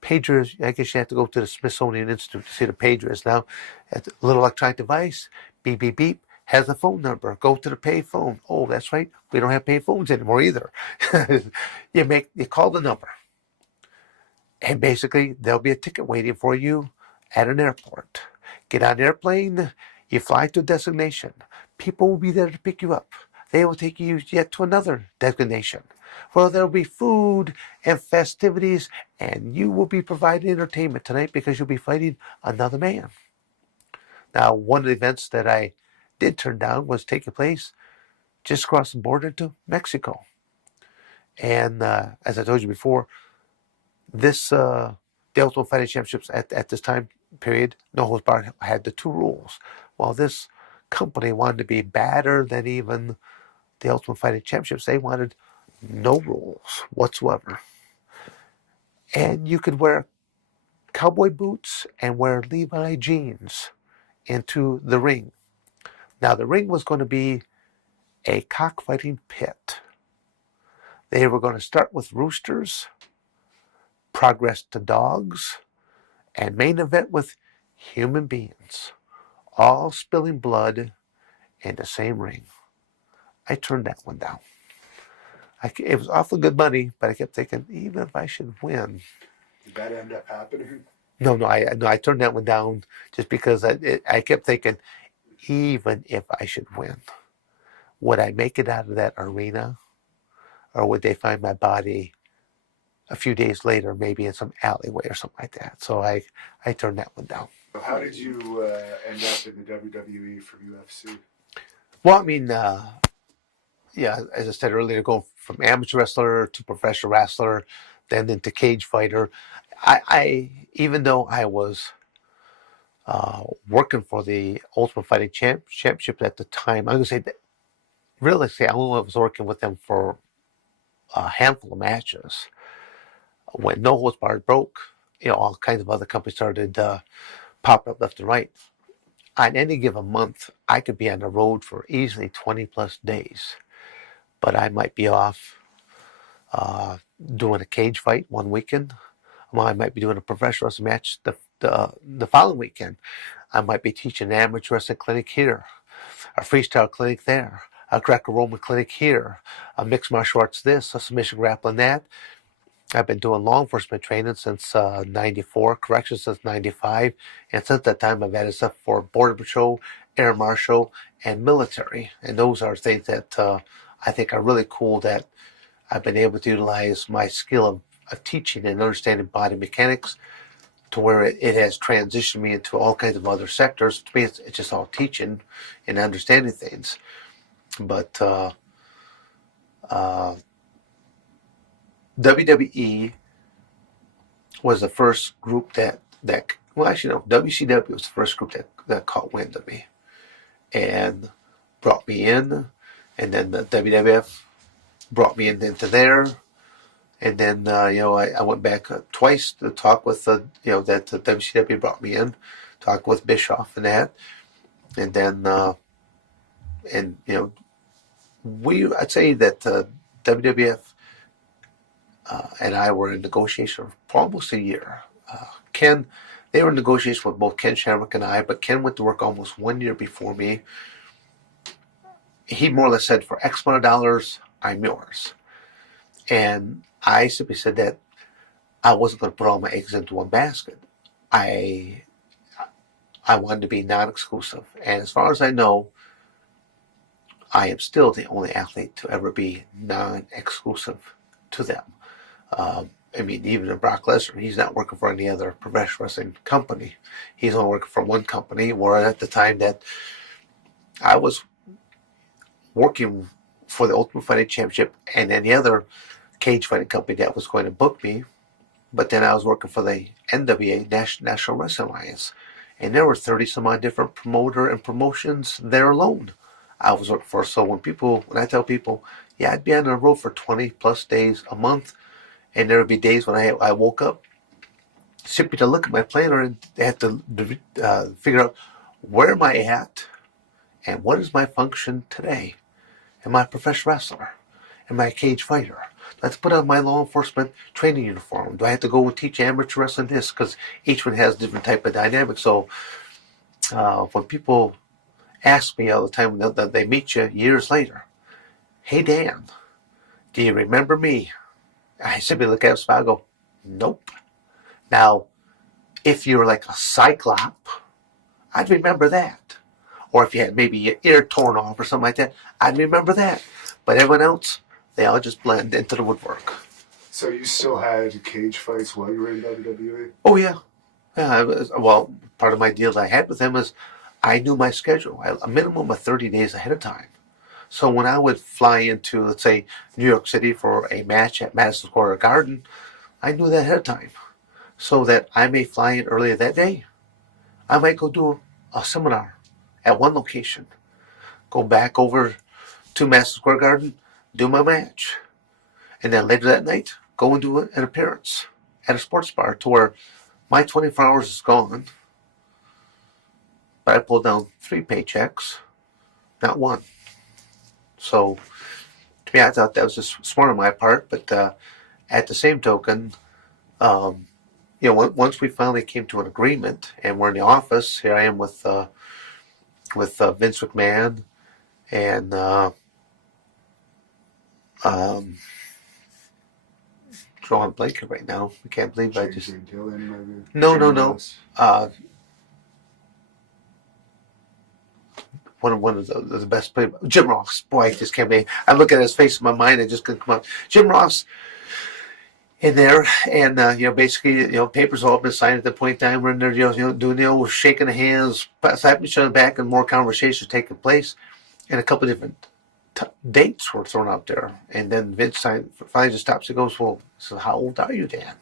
Pagers, I guess you have to go to the Smithsonian Institute to see what a pager is now. It's a little electronic device, beep, beep, beep, has a phone number. Go to the pay phone. Oh, that's right, we don't have pay phones anymore either. You call the number, and basically there'll be a ticket waiting for you at an airport. Get on an airplane, you fly to a destination. People will be there to pick you up. They will take you yet to another destination, where there will be food and festivities, and you will be provided entertainment tonight because you'll be fighting another man. Now, one of the events that I did turn down was taking place just across the border to Mexico. And as I told you before, the Ultimate Fighting Championships at this time period, No Holds Barred had the 2 rules. While this company wanted to be badder than even the Ultimate Fighting Championships, they wanted no rules whatsoever. And you could wear cowboy boots and wear Levi jeans into the ring. Now, the ring was going to be a cockfighting pit. They were going to start with roosters, progress to dogs, and main event with human beings, all spilling blood in the same ring. I turned that one down. It was awful good money, but I kept thinking, even if I should win. Did that end up happening? No, I turned that one down just because I kept thinking, even if I should win, would I make it out of that arena, or would they find my body a few days later, maybe in some alleyway or something like that? So I turned that one down. So how did you end up in the WWE from UFC? Well, I mean, as I said earlier, going from amateur wrestler to professional wrestler, then into cage fighter. I even though I was working for the Ultimate Fighting Championship at the time, I'm going to say that realistically, I only was working with them for a handful of matches. When No Holds Barred broke, all kinds of other companies started popping up left and right. On any given month, I could be on the road for easily 20 plus days, but I might be off doing a cage fight one weekend. Well, I might be doing a professional wrestling match the following weekend. I might be teaching an amateur wrestling clinic here, a freestyle clinic there, a Greco-Roman clinic here, a mixed martial arts this, a submission grappling that. I've been doing law enforcement training since 94, corrections since 95, and since that time I've added stuff for Border Patrol, Air Marshal, and military. And those are things that I think are really cool, that I've been able to utilize my skill of teaching and understanding body mechanics to where it has transitioned me into all kinds of other sectors. To me, it's just all teaching and understanding things. But WWE was the first group that well, actually no, WCW was the first group that caught wind of me and brought me in, and then the WWF brought me into there, and then I went back twice to talk with that the WCW brought me in, talk with Bischoff and that, and then I'd say that WWF and I were in negotiation for almost a year. They were in negotiation with both Ken Shamrock and I, but Ken went to work almost 1 year before me. He more or less said, for X amount of dollars, I'm yours. And I simply said that I wasn't going to put all my eggs into one basket. I wanted to be non-exclusive. And as far as I know, I am still the only athlete to ever be non-exclusive to them. Even in Brock Lesnar, he's not working for any other professional wrestling company. He's only working for one company, where at the time that I was working for the Ultimate Fighting Championship and any other cage fighting company that was going to book me. But then I was working for the NWA, National Wrestling Alliance, and there were 30 some odd different promoter and promotions there alone I was working for. So when I tell people, yeah, I'd be on the road for 20 plus days a month, and there would be days when I woke up simply to look at my planner and they had to figure out, where am I at and what is my function today? Am I a professional wrestler? Am I a cage fighter? Let's put on my law enforcement training uniform. Do I have to go and teach amateur wrestling this? Because each one has a different type of dynamic. So when people ask me all the time that they meet you years later, hey Dan, do you remember me? I simply look at him, smile, and go, nope. Now, if you're like a cyclop, I'd remember that. Or if you had maybe your ear torn off or something like that, I'd remember that. But everyone else, they all just blend into the woodwork. So you still had cage fights while you were in WWE? Oh, yeah. Well, part of my deal I had with them is I knew my schedule, a minimum of 30 days ahead of time. So when I would fly into, let's say, New York City for a match at Madison Square Garden, I knew that ahead of time, so that I may fly in earlier that day. I might go do a seminar at one location, go back over to Madison Square Garden, do my match, and then later that night, go and do an appearance at a sports bar, to where my 24 hours is gone, but I pulled down 3 paychecks, not one. So, to me, I thought that was just smart on my part. But at the same token, once we finally came to an agreement and we're in the office, here I am with Vince McMahon and drawing a blanket right now. I can't believe I just... No. One of the best players, Jim Ross. Boy, I just can't believe. I look at his face in my mind, it just couldn't come out. Jim Ross in there, and basically, papers all been signed at the point in time. We're in there, doing shaking the hands, slapping each other back, and more conversations taking place, and a couple of different dates were thrown out there. And then Vince finally just stops and goes, "Well, so how old are you, Dan?"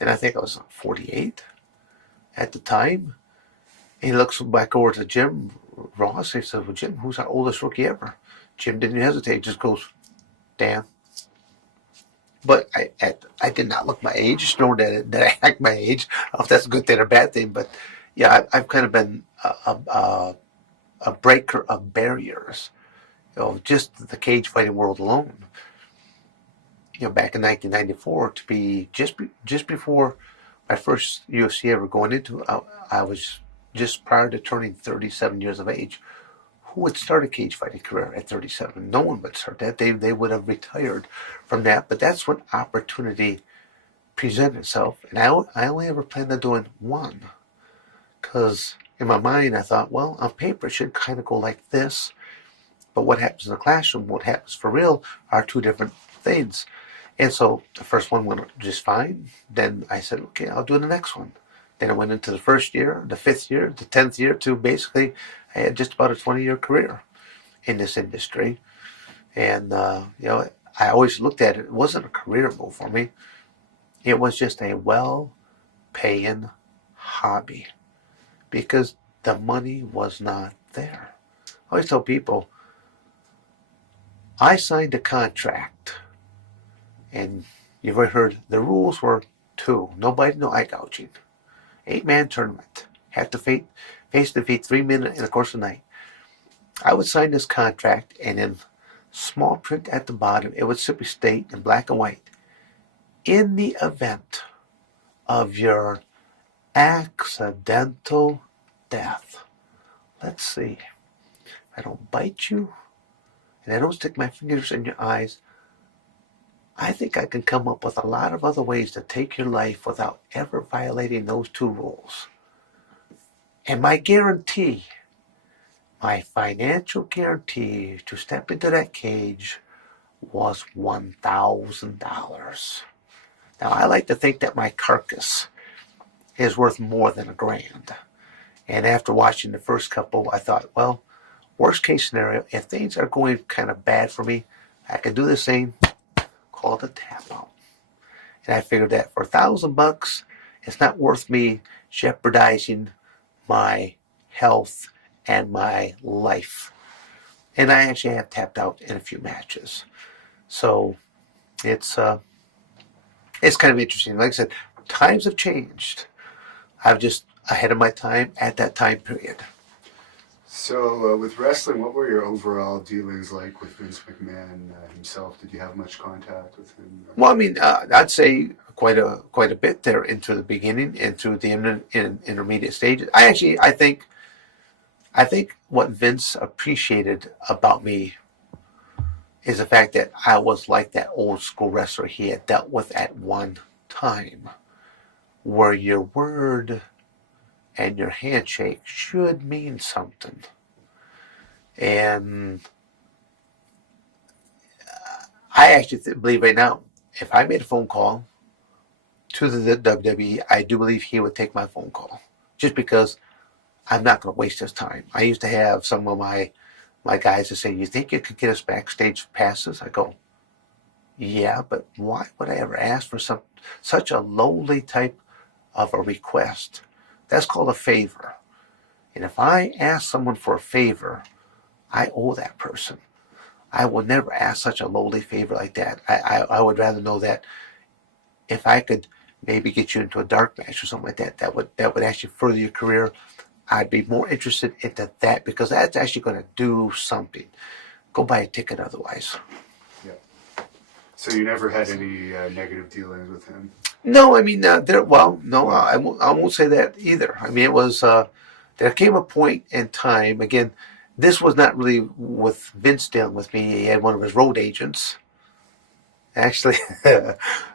And I think I was 48 at the time. And he looks back over to Jim Ross. He says, "Well, Jim, who's our oldest rookie ever?" Jim didn't hesitate. Just goes, "Dan." But I did not look my age, nor did I act my age. I don't know if that's a good thing or a bad thing, but yeah, I've kind of been a breaker of barriers. Just the cage fighting world alone. Back in 1994, to be just before my first UFC ever going into, I was just prior to turning 37 years of age. Who would start a cage fighting career at 37? No one would start that. They would have retired from that. But that's when opportunity presented itself. And I only ever planned on doing one. Because in my mind, I thought, well, on paper, it should kind of go like this. But what happens in the classroom, what happens for real, are two different things. And so the first one went just fine. Then I said, okay, I'll do the next one. Then I went into the first year, the 5th year, the 10th year, to basically, I had just about a 20-year career in this industry. And, I always looked at it. It wasn't a career move for me. It was just a well-paying hobby because the money was not there. I always tell people, I signed a contract, and you've already heard the rules were 2. Nobody, no eye gouging. 8-man tournament. Have to face defeat 3 men in the course of the night. I would sign this contract, and in small print at the bottom, it would simply state in black and white, in the event of your accidental death. Let's see. I don't bite you, and I don't stick my fingers in your eyes. I think I can come up with a lot of other ways to take your life without ever violating those 2 rules. And my guarantee, my financial guarantee to step into that cage was $1,000. Now, I like to think that my carcass is worth more than $1,000. And after watching the first couple, I thought, well, worst case scenario, if things are going kind of bad for me, I can do the same, call it a tap out. And I figured that for $1,000, it's not worth me jeopardizing my health and my life. And I actually have tapped out in a few matches. So it's kind of interesting. Like I said, times have changed. I'm just ahead of my time at that time period. So with wrestling, what were your overall dealings like with Vince McMahon himself? Did you have much contact with him? Well, I mean, I'd say quite a bit there into the beginning, into the intermediate stages. I think what Vince appreciated about me is the fact that I was like that old school wrestler he had dealt with at one time, where your word and your handshake should mean something. And I actually believe right now, if I made a phone call to the WWE, I do believe he would take my phone call. Just because I'm not going to waste his time. I used to have some of my guys that say, you think you could get us backstage passes? I go, yeah, but why would I ever ask for such a lowly type of a request? That's called a favor. And if I ask someone for a favor, I owe that person. I will never ask such a lowly favor like that. I would rather know that if I could maybe get you into a dark match or something like that, that would actually further your career, I'd be more interested into that because that's actually going to do something. Go buy a ticket otherwise. Yeah. So you never had any negative dealings with him? No, I mean, I won't say that either. I mean, it was, there came a point in time, again, this was not really with Vince dealing with me. He had one of his road agents. Actually,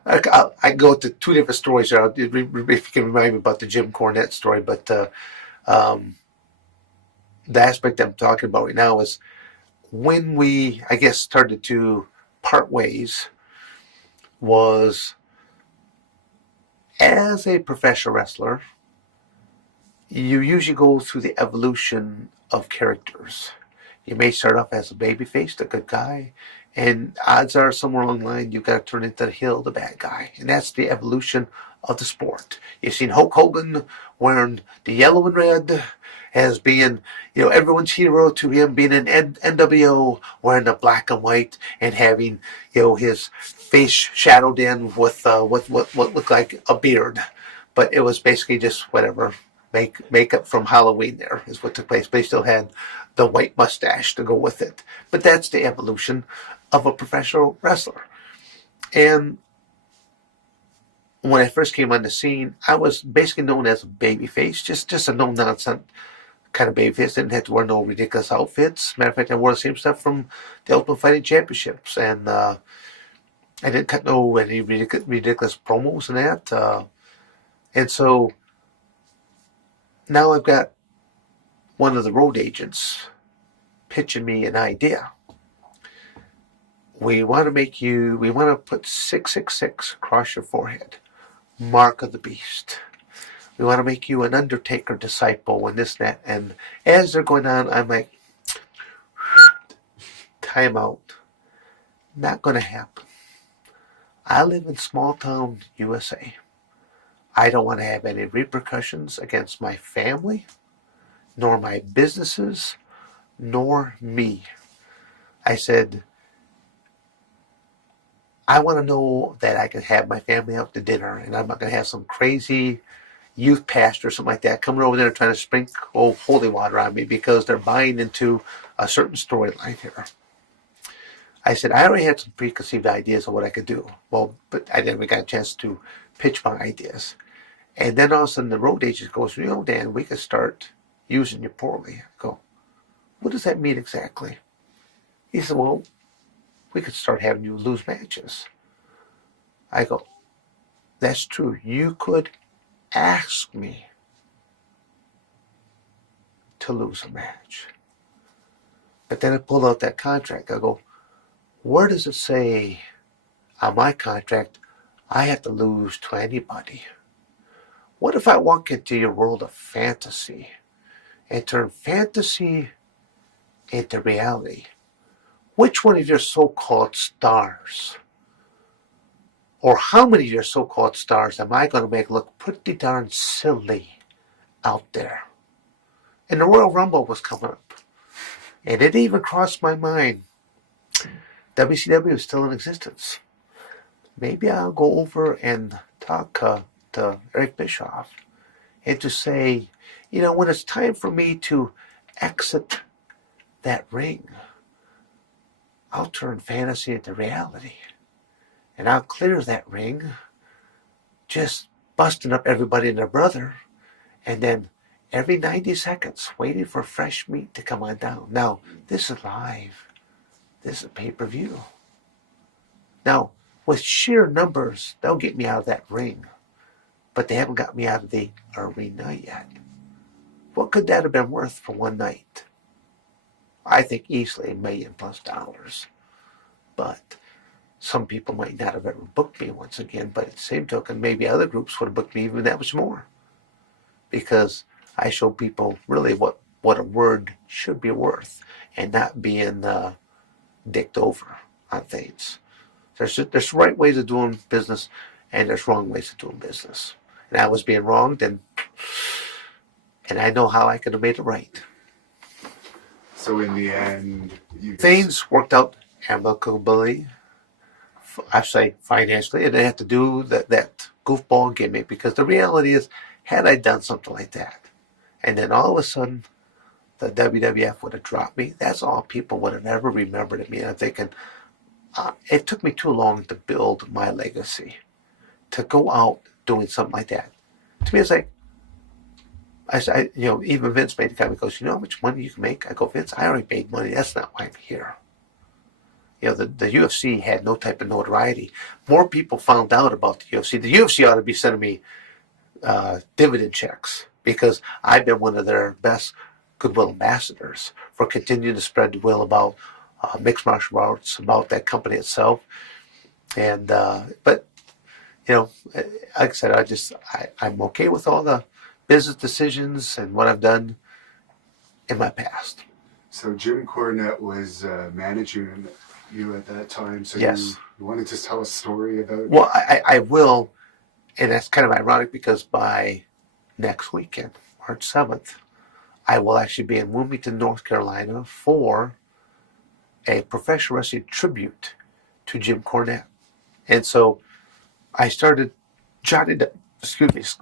I go to 2 different stories here. If you can remind me about the Jim Cornette story, but the aspect I'm talking about right now is when we, I guess, started to part ways was as a professional wrestler, you usually go through the evolution of characters. You may start off as a babyface, the good guy, and odds are somewhere along the line you've got to turn into the heel, the bad guy. And that's the evolution of the sport. You've seen Hulk Hogan wearing the yellow and red, as being, everyone's hero to him, being an NWO, wearing the black and white and having, his face shadowed in with what looked like a beard, but it was basically just whatever makeup from Halloween. There is what took place, but he still had the white mustache to go with it. But that's the evolution of a professional wrestler. And when I first came on the scene, I was basically known as a babyface, just a no-nonsense kind of babyface. Didn't have to wear no ridiculous outfits. Matter of fact, I wore the same stuff from the Ultimate Fighting Championships, and I didn't cut any ridiculous promos and that. And so now I've got one of the road agents pitching me an idea. We want to put 666 across your forehead. Mark of the beast. We want to make you an Undertaker disciple and this and that. And as they're going on, I'm like, time out. Not going to happen. I live in small town USA. I don't want to have any repercussions against my family, nor my businesses, nor me. I said, I want to know that I can have my family out to dinner, and I'm not going to have some crazy youth pastor or something like that coming over there trying to sprinkle holy water on me because they're buying into a certain storyline here. I said, I already had some preconceived ideas of what I could do. Well, but I never got a chance to pitch my ideas. And then all of a sudden the road agent goes, Dan, we could start using you poorly. I go, what does that mean exactly? He said, well, we could start having you lose matches. I go, that's true. You could ask me to lose a match. But then I pulled out that contract. I go, where does it say on my contract I have to lose to anybody? What if I walk into your world of fantasy and turn fantasy into reality? Which one of your so-called stars, or how many of your so-called stars am I going to make look pretty darn silly out there? And the Royal Rumble was coming up. And it even crossed my mind, WCW is still in existence. Maybe I'll go over and talk to Eric Bischoff and to say, when it's time for me to exit that ring, I'll turn fantasy into reality. And I'll clear that ring, just busting up everybody and their brother, and then every 90 seconds waiting for fresh meat to come on down. Now, this is live. This is pay-per-view. Now, with sheer numbers, they'll get me out of that ring. But they haven't got me out of the arena yet. What could that have been worth for one night? I think easily $1 million+ dollars. But some people might not have ever booked me once again, but at the same token, maybe other groups would have booked me even that much more. Because I show people really what a word should be worth and not being dicked over on things. There's right ways of doing business and there's wrong ways of doing business. And I was being wronged, and I know how I could have made it right. So in the end, things worked out amicably. I say financially, and I had to do that goofball gimmick because the reality is, had I done something like that, and then all of a sudden the WWF would have dropped me, that's all people would have ever remembered of me. And I'm thinking, it took me too long to build my legacy, to go out doing something like that. To me, it's like, even Vince made the comment, goes, how much money you can make? I go, Vince, I already made money. That's not why I'm here. The UFC had no type of notoriety. More people found out about the UFC. The UFC ought to be sending me dividend checks because I've been one of their best goodwill ambassadors for continuing to spread the will about mixed martial arts, about that company itself. And but like I said, I'm okay with all the business decisions and what I've done in my past. So Jim Cornette was managing you at that time. So yes. You want to just tell a story about? Well, I will, and that's kind of ironic because by next weekend, March 7th, I will actually be in Wilmington, North Carolina for a professional wrestling tribute to Jim Cornette. And so I started jotting down,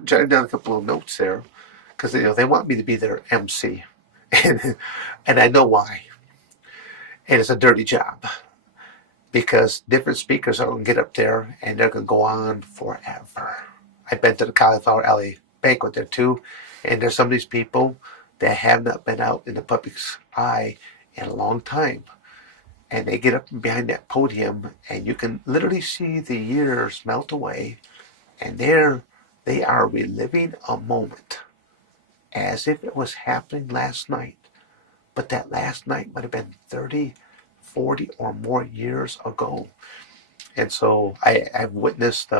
jotting down a couple of notes there because they want me to be their MC, and I know why. And it's a dirty job because different speakers are going to get up there and they're going to go on forever. I've been to the Cauliflower Alley banquet there too, and there's some of these people that have not been out in the public's eye in a long time. And they get up behind that podium, and you can literally see the years melt away, and they are reliving a moment as if it was happening last night. But that last night might have been 30, 40 or more years ago. And so I've witnessed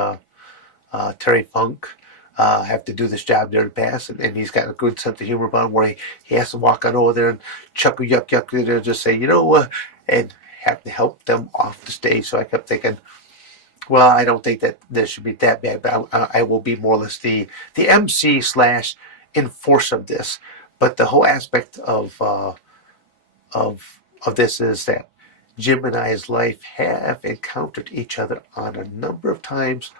Terry Funk have to do this job there in the past, and he's got a good sense of humor about him where he has to walk on over there and chuckle yuck and just say, and have to help them off the stage. So I kept thinking, well, I don't think that this should be that bad, but I will be more or less the MC / enforcer of this. But the whole aspect of this is that Jim and I's life have encountered each other on a number of times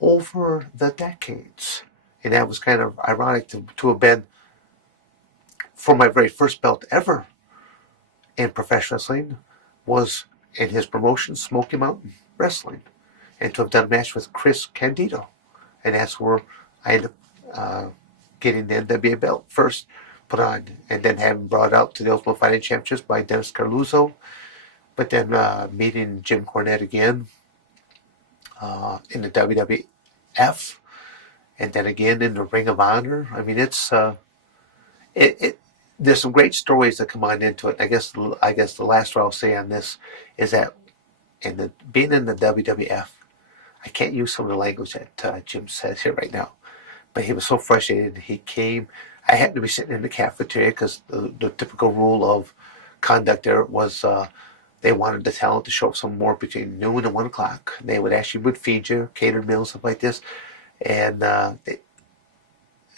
over the decades. And that was kind of ironic to have been for my very first belt ever in professional wrestling was in his promotion, Smoky Mountain Wrestling, and to have done a match with Chris Candido. And that's where I ended up getting the NWA belt first put on, and then having brought out to the Ultimate Fighting Championships by Dennis Carluzzo, but then meeting Jim Cornette again in the WWF, and then again in the Ring of Honor. I mean, it's there's some great stories that come on into it. I guess the last one I'll say on this is that being in the WWF, I can't use some of the language that Jim says here right now, but he was so frustrated. He came. I happened to be sitting in the cafeteria because the typical rule of conduct there was they wanted the talent to show up some more between noon and 1 o'clock. They would feed you catered meals, stuff like this, and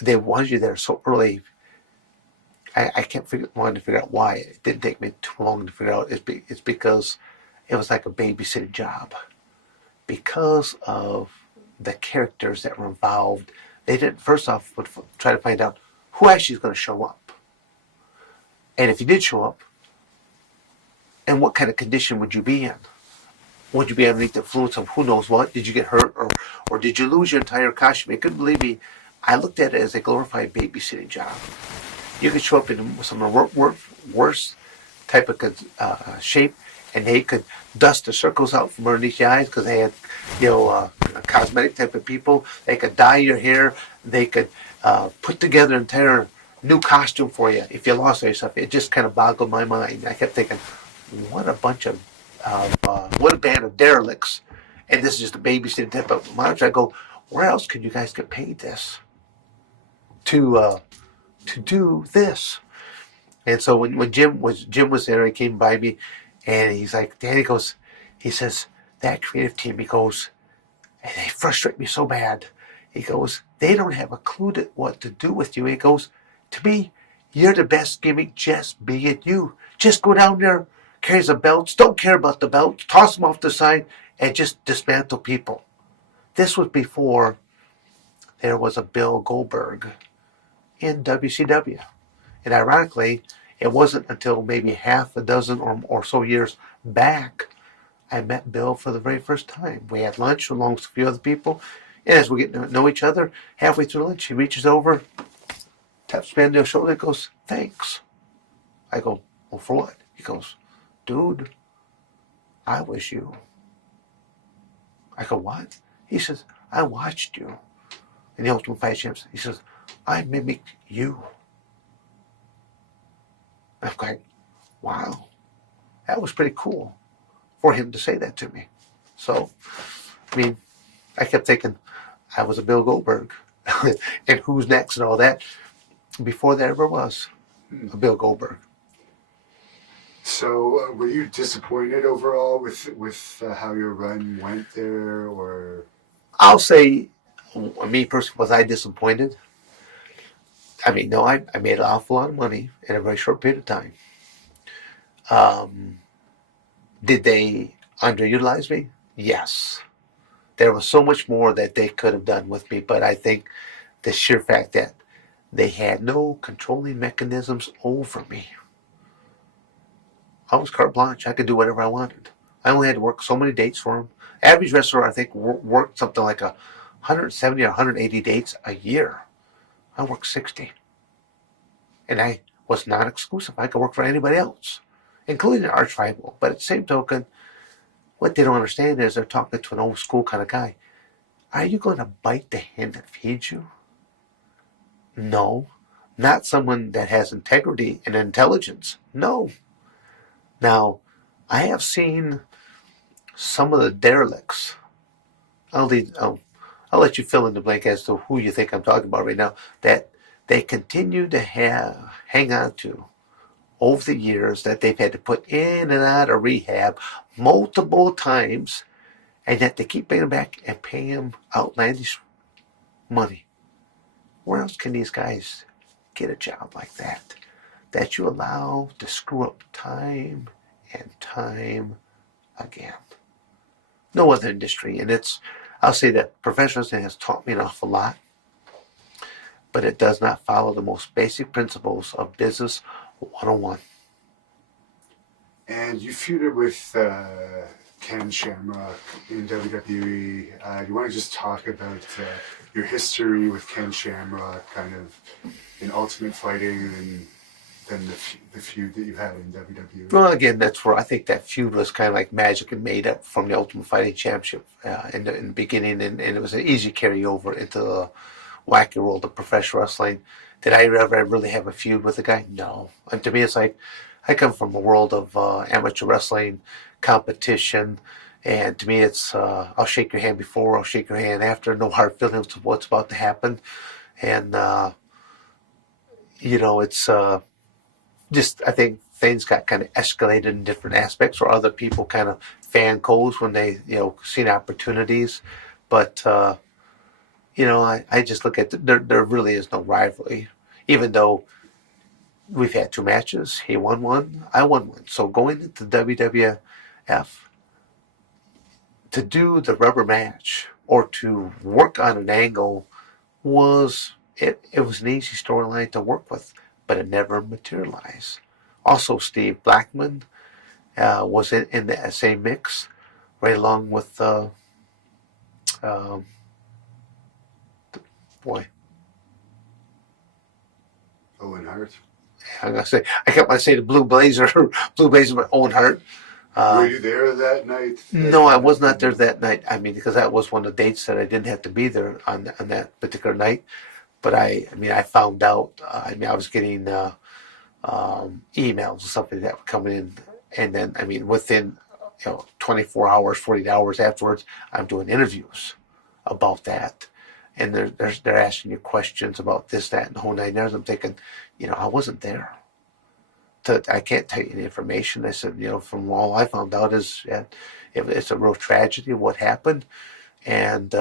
they wanted you there so early. I wanted to figure out why. It didn't take me too long to figure out. It's because it was like a babysitting job. Because of the characters that were involved, they didn't, first off, would try to find out who actually is going to show up. And if you did show up, and what kind of condition would you be in? Would you be underneath the influence of who knows what? Did you get hurt? Or did you lose your entire costume? You couldn't believe me. I looked at it as a glorified babysitting job. You could show up in some of the worst type of shape, and they could dust the circles out from underneath your eyes because they had, cosmetic type of people. They could dye your hair. They could put together an entire new costume for you if you lost yourself. It just kind of boggled my mind. I kept thinking, what a band of derelicts. And this is just a babysitting type of monitor. I go, where else could you guys get paid this to do this? And so when Jim was there, he came by me, and he's like, Dan, he says, that creative team, he goes, and they frustrate me so bad. He goes, they don't have a clue what to do with you. He goes, to me, you're the best gimmick, just be it you. Just go down there, carry the belts, don't care about the belts, toss them off the side, and just dismantle people. This was before there was a Bill Goldberg in WCW. And ironically, it wasn't until maybe half a dozen or so years back I met Bill for the very first time. We had lunch along with a few other people, and as we get to know each other, halfway through lunch, he reaches over, taps me on the shoulder, and goes, thanks. I go, well, for what? He goes, dude, I was you. I go, what? He says, I watched you in the Ultimate Fighting Championships. He says, I mimicked you. I'm like, wow, that was pretty cool for him to say that to me. So, I mean, I kept thinking I was a Bill Goldberg and who's next and all that before there ever was a Bill Goldberg. So, were you disappointed overall with how your run went there, or? I'll say, me personally, was I disappointed? I mean, no, I made an awful lot of money in a very short period of time. Did they underutilize me? Yes. There was so much more that they could have done with me, but I think the sheer fact that they had no controlling mechanisms over me. I was carte blanche. I could do whatever I wanted. I only had to work so many dates for them. Average wrestler, I think, worked something like 170 or 180 dates a year. I worked 60. And I was not exclusive. I could work for anybody else, including an arch rival. But at the same token, what they don't understand is they're talking to an old school kind of guy. Are you going to bite the hand that feeds you? No. Not someone that has integrity and intelligence. No. Now, I have seen some of the derelicts. I'll let you fill in the blank as to who you think I'm talking about right now, that they continue to hang on to over the years, that they've had to put in and out of rehab multiple times, and that they keep bringing them back and paying them outlandish money. Where else can these guys get a job like that? That you allow to screw up time and time again. No other industry. And I'll say that professional wrestling has taught me an awful lot, but it does not follow the most basic principles of business 101. And you feuded with Ken Shamrock in WWE. You want to just talk about your history with Ken Shamrock, kind of in Ultimate Fighting, and then the feud that you had in WWE? Well, again, that's where I think that feud was kind of like magic and made up from the Ultimate Fighting Championship in the beginning, and it was an easy carryover into the wacky world of professional wrestling. Did I ever really have a feud with a guy? No. And to me, it's like I come from a world of amateur wrestling competition, and to me, it's I'll shake your hand before, I'll shake your hand after. No hard feelings of what's about to happen, and it's just I think things got kind of escalated in different aspects, or other people kind of fan codes when they seen opportunities, but. I just look at there really is no rivalry, even though we've had 2 matches. He won one, I won one. So going into WWF to do the rubber match or to work on an angle was an easy storyline to work with, but it never materialized. Also, Steve Blackman was in the same mix, right along with Owen Hart. I kept on saying the Blue Blazer, but Owen Hart. Were you there that night? No, I was not there that night. I mean, because that was one of the dates that I didn't have to be there on that particular night. But I found out. I was getting emails and stuff like that were coming in, and then within 24 hours, 48 hours afterwards, I'm doing interviews about that. And they're asking you questions about this, that, and the whole 9 yards. I'm thinking, I wasn't there. I can't tell you any information. I said, from all I found out is it's a real tragedy of what happened, and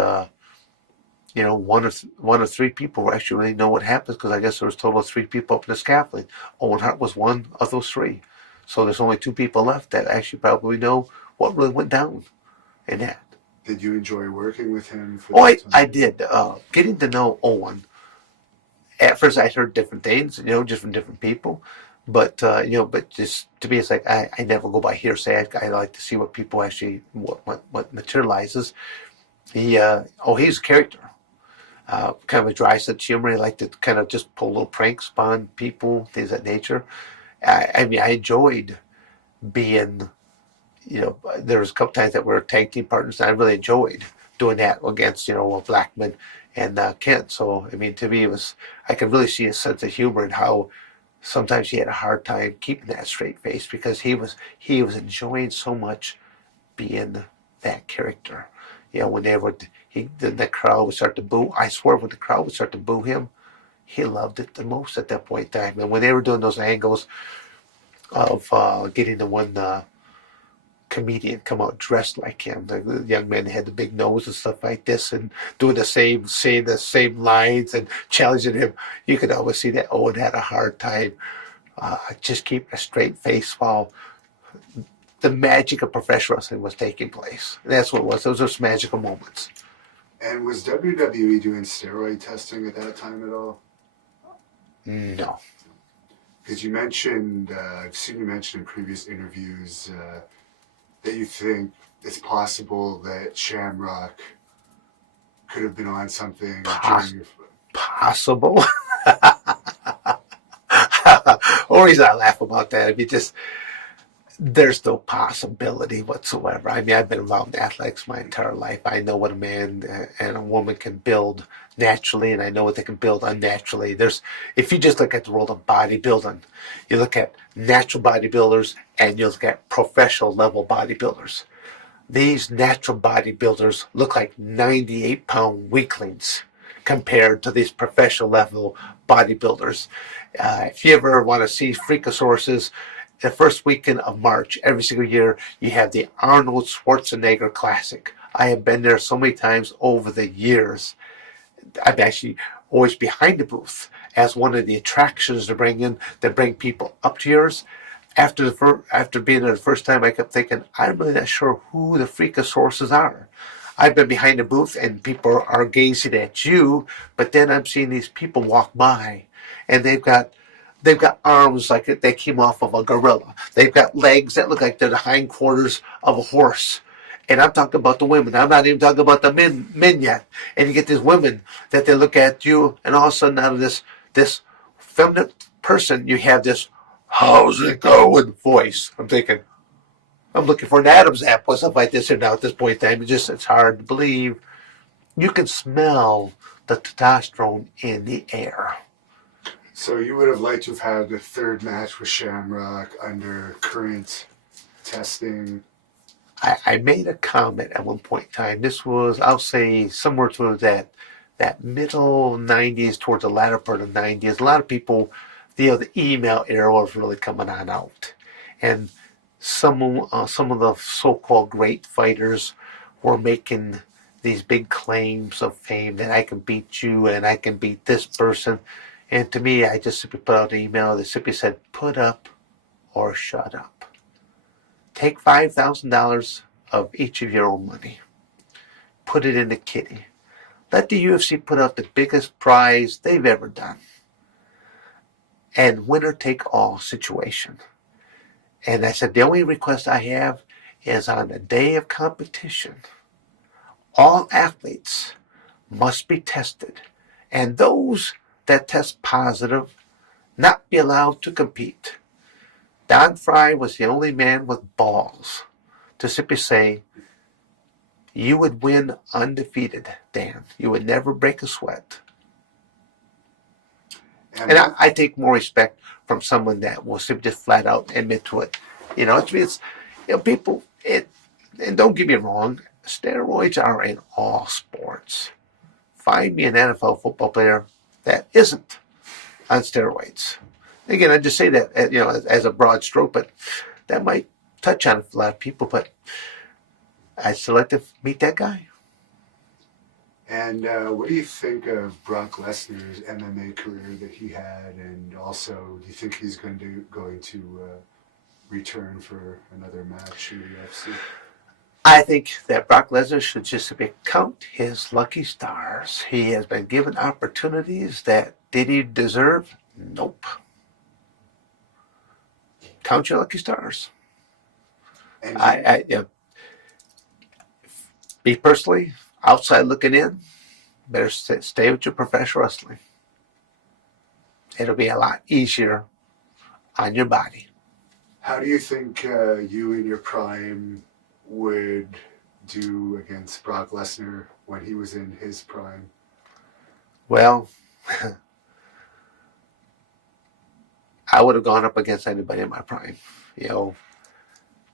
one of 3 people actually really know what happened, because I guess there was a total of 3 people up in the scaffolding. Owen Hart was one of those 3, so there's only 2 people left that actually probably know what really went down in that. Did you enjoy working with him? I did. Getting to know Owen. At first, I heard different things, just from different people. But but just to me, it's like I never go by hearsay. I like to see what people actually what materializes. He's a character. Kind of a dry sense of humor. He liked to kind of just pull little pranks upon people, things of that nature. I enjoyed being. There was a couple times that we were tag team partners, and I really enjoyed doing that against, Blackman and Kent. So, to me, I could really see a sense of humor and how sometimes he had a hard time keeping that straight face, because he was enjoying so much being that character. Whenever the crowd would start to boo, I swear when the crowd would start to boo him, he loved it the most at that point in time. And when they were doing those angles of getting the one comedian come out dressed like him. The young man had the big nose and stuff like this, and doing saying the same lines and challenging him. You could always see that Owen had a hard time just keeping a straight face while the magic of professional wrestling was taking place. And that's what it was. Those were just magical moments. And was WWE doing steroid testing at that time at all? No. Because you mentioned, I've seen you mention in previous interviews that you think it's possible that Shamrock could have been on something during your... Possible? Or he's not laughing about that. I mean, just, there's no possibility whatsoever. I mean, I've been involved in athletics my entire life. I know what a man and a woman can build naturally, and I know what they can build unnaturally. If you just look at the world of bodybuilding, you look at natural bodybuilders and you look at professional level bodybuilders. These natural bodybuilders look like 98-pound weaklings compared to these professional level bodybuilders. If you ever want to see Freakosauruses, the first weekend of March, every single year, you have the Arnold Schwarzenegger Classic. I have been there so many times over the years. I'm actually always behind the booth as one of the attractions to bring in, that bring people up to yours. After being there the first time, I kept thinking, I'm really not sure who the Freakosauruses are. I've been behind the booth and people are gazing at you, but then I'm seeing these people walk by and they've got arms like they came off of a gorilla. They've got legs that look like they're the hindquarters of a horse. And I'm talking about the women. I'm not even talking about the men yet. And you get these women that they look at you, and all of a sudden out of this feminine person, you have this, how's it going voice. I'm thinking, I'm looking for an Adam's apple or something like this here now at this point in time. It's hard to believe. You can smell the testosterone in the air. So you would have liked to have had the third match with Shamrock under current testing. I made a comment at one point in time. This was, I'll say, somewhere towards that middle 90s, towards the latter part of the 90s. A lot of people, the email era was really coming on out. And some of the so-called great fighters were making these big claims of fame that I can beat you and I can beat this person. And to me, I just simply put out an email that simply said, put up or shut up. Take $5,000 of each of your own money. Put it in the kitty. Let the UFC put out the biggest prize they've ever done. And winner take all situation. And I said, the only request I have is on the day of competition, all athletes must be tested. And those that test positive not be allowed to compete. Don Fry was the only man with balls to simply say, you would win undefeated, Dan. You would never break a sweat. And I take more respect from someone that will simply just flat out admit to it. It's people, and don't get me wrong, steroids are in all sports. Find me an NFL football player that isn't on steroids. Again, I just say that as a broad stroke, but that might touch on a lot of people. But I'd still like to meet that guy. And what do you think of Brock Lesnar's MMA career that he had, and also do you think he's going to return for another match in the UFC? I think that Brock Lesnar should just count his lucky stars. He has been given opportunities that did he deserve? Nope. Count your lucky stars. And me personally, outside looking in, better stay with your professional wrestling. It'll be a lot easier on your body. How do you think you in your prime would do against Brock Lesnar when he was in his prime? Well, I would have gone up against anybody in my prime. The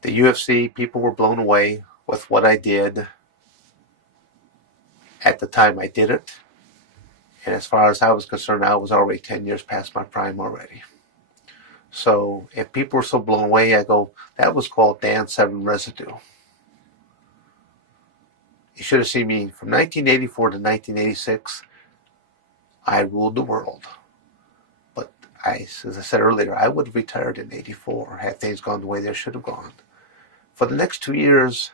UFC, people were blown away with what I did at the time I did it. And as far as I was concerned, I was already 10 years past my prime already. So if people were so blown away, I go, that was called Dan Severn residue. You should have seen me from 1984 to 1986. I ruled the world. But as I said earlier, I would have retired in 84 had things gone the way they should have gone. For the next 2 years,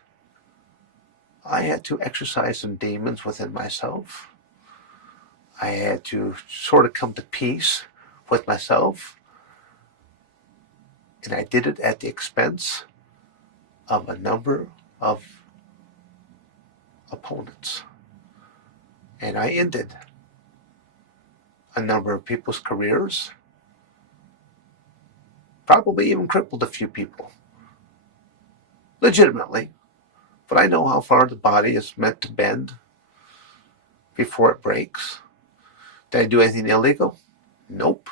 I had to exercise some demons within myself. I had to sort of come to peace with myself. And I did it at the expense of a number of opponents. And I ended a number of people's careers, probably even crippled a few people, legitimately. But I know how far the body is meant to bend before it breaks. Did I do anything illegal? Nope.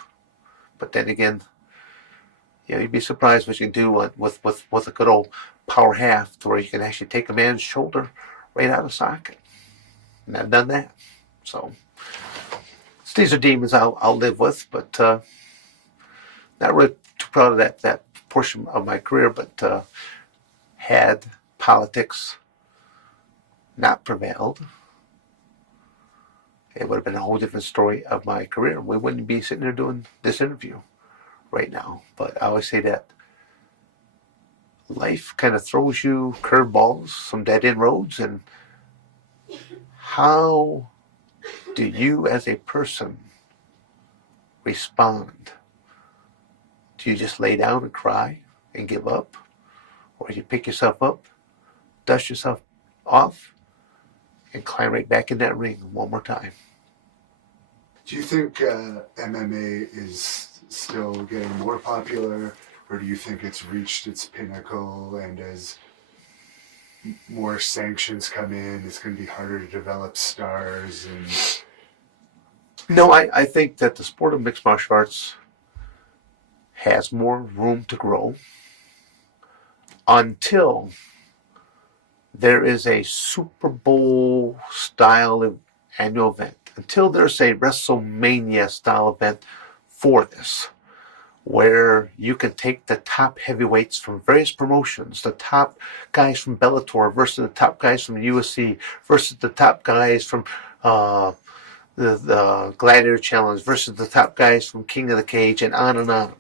But then again, you'd be surprised what you can do with a good old power half, to where you can actually take a man's shoulder right out of socket. And I've done that. So these are demons I'll live with, but not really too proud of that portion of my career. But had politics not prevailed, it would have been a whole different story of my career. We wouldn't be sitting there doing this interview right now. But I always say that life kind of throws you curveballs, some dead-end roads, and how do you as a person respond? Do you just lay down and cry and give up? Or do you pick yourself up, dust yourself off, and climb right back in that ring one more time? Do you think MMA is still getting more popular, or do you think it's reached its pinnacle, and as more sanctions come in, it's going to be harder to develop stars? And No, I think that the sport of mixed martial arts has more room to grow until there is a Super Bowl style annual event, until there's a WrestleMania style event for this, where you can take the top heavyweights from various promotions, the top guys from Bellator versus the top guys from the UFC versus the top guys from the Gladiator Challenge versus the top guys from King of the Cage, and on and on.